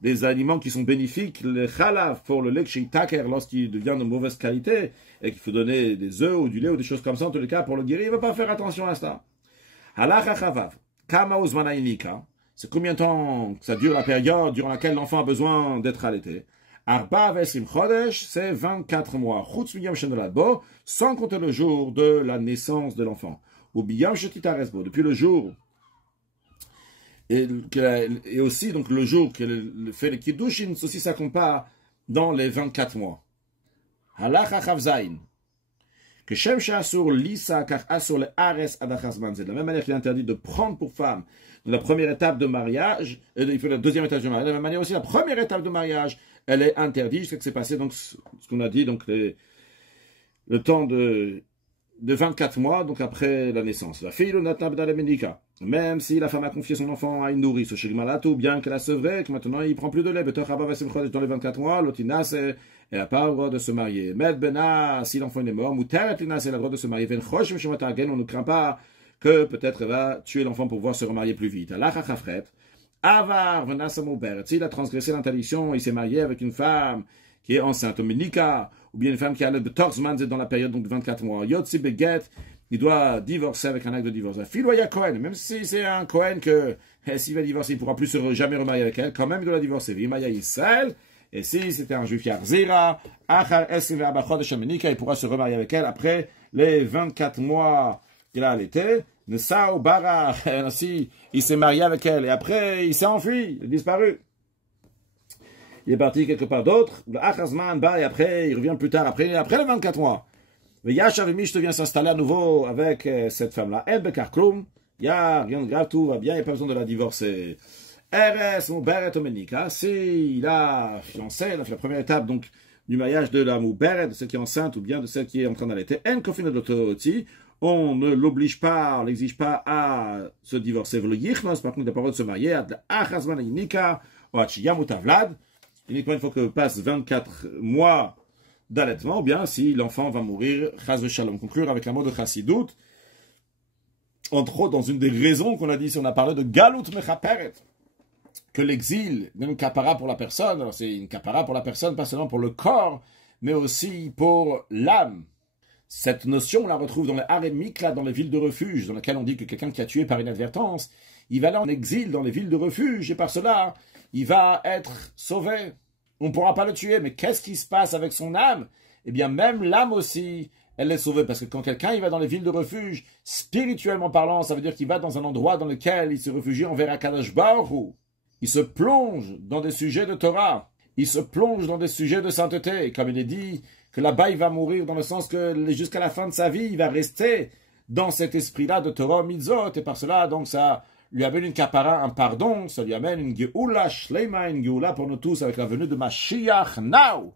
des aliments qui sont bénéfiques, le Chalav, pour le lait chez Taker, lorsqu'il devient de mauvaise qualité, et qu'il faut donner des œufs ou du lait ou des choses comme ça, en tous les cas, pour le guérir, il ne va pas faire attention à ça. Halacha Chavav, Kama Uzmanainika, c'est combien de temps ça dure la période durant laquelle l'enfant a besoin d'être allaité? Arba Vesrim Chodesh, c'est 24 mois. Chutz Miyam Shenolad, sans compter le jour de la naissance de l'enfant. Ou Biyam Shetitaresbo, depuis le jour. Et aussi, donc, le jour que fait le Kiddushin, ceci s'accompagne dans les 24 mois. Halacha Chavzain. Que Shem Shasur Lisa, car Asur le Ares Adachazman. C'est de la même manière qu'il est interdit de prendre pour femme la première étape de mariage, et il faut la deuxième étape de mariage. De la même manière aussi, la première étape de mariage, elle est interdite jusqu'à ce que c'est passé, donc, ce qu'on a dit, donc, le temps de 24 mois, donc après la naissance. La fille, même si la femme a confié son enfant à une nourrice, au Shigmalato, bien qu'elle a sevré, que maintenant il prend plus de lait, dans les 24 mois, l'otinas, elle n'a pas le droit de se marier. Med Bena, si l'enfant est mort, Mouter elle a le droit de se marier. On ne craint pas que peut-être elle va tuer l'enfant pour pouvoir se remarier plus vite. Avar, s'il a transgressé l'interdiction, il s'est marié avec une femme qui est enceinte, Menika, ou bien une femme qui a le Torzman dans la période donc, de 24 mois. Yotzi Beget, il doit divorcer avec un acte de divorce. Filoya Cohen, même si c'est un Cohen que s'il va divorcer, il ne pourra plus jamais remarier avec elle, quand même il doit la divorcer. Vimaya Israël, et si c'était un juif Yarzira, Achar Esriva Abachod Menika, il pourra se remarier avec elle après les 24 mois qu'il a allaité. Nesao Bara, ainsi, il s'est marié avec elle, et après, il s'est enfui, il a disparu. Il est parti quelque part d'autre, le Achazman, et après, il revient plus tard, après les 24 mois. Le Yashav et Mishto vient s'installer à nouveau avec cette femme-là. El Bekar Klum, il n'y a rien de grave, tout va bien, il n'y a pas besoin de la divorcer. Eres, Mouberet Omenika, s'il a fiancé, il a fait la première étape, donc, du mariage de la Mouberet, de celle qui est enceinte, ou bien de celle qui est en train d'allaiter. En Kofina de l'Autority, on ne l'oblige pas, on l'exige pas à se divorcer. Le Yichnos, par contre, il n'a pas le droit de se marier. Achazman Inika, ou Achiyamutavlad, uniquement une fois que passe 24 mois d'allaitement, ou bien si l'enfant va mourir, Chaz Shalom. Conclure avec la mot de Chassidut, entre autres, dans une des raisons qu'on a dit, si on a parlé de Galut Mechaperet, que l'exil n'est une capara pour la personne. Alors c'est une capara pour la personne, pas seulement pour le corps, mais aussi pour l'âme. Cette notion, on la retrouve dans les Harem Mikla, dans les villes de refuge, dans lesquelles on dit que quelqu'un qui a tué par inadvertance, il va aller en exil dans les villes de refuge, et par cela, il va être sauvé. On ne pourra pas le tuer, mais qu'est-ce qui se passe avec son âme? Eh bien, même l'âme aussi, elle est sauvée, parce que quand quelqu'un il va dans les villes de refuge, spirituellement parlant, ça veut dire qu'il va dans un endroit dans lequel il se réfugie envers Akadosh Baruch Hu. Il se plonge dans des sujets de Torah, il se plonge dans des sujets de sainteté, et comme il est dit, que là-bas il va mourir dans le sens que jusqu'à la fin de sa vie, il va rester dans cet esprit-là de Torah Mitzvot, et par cela, donc ça lui amène une kapara, un pardon, ça lui amène une geoula shleima, une geoula pour nous tous avec la venue de Mashiach now.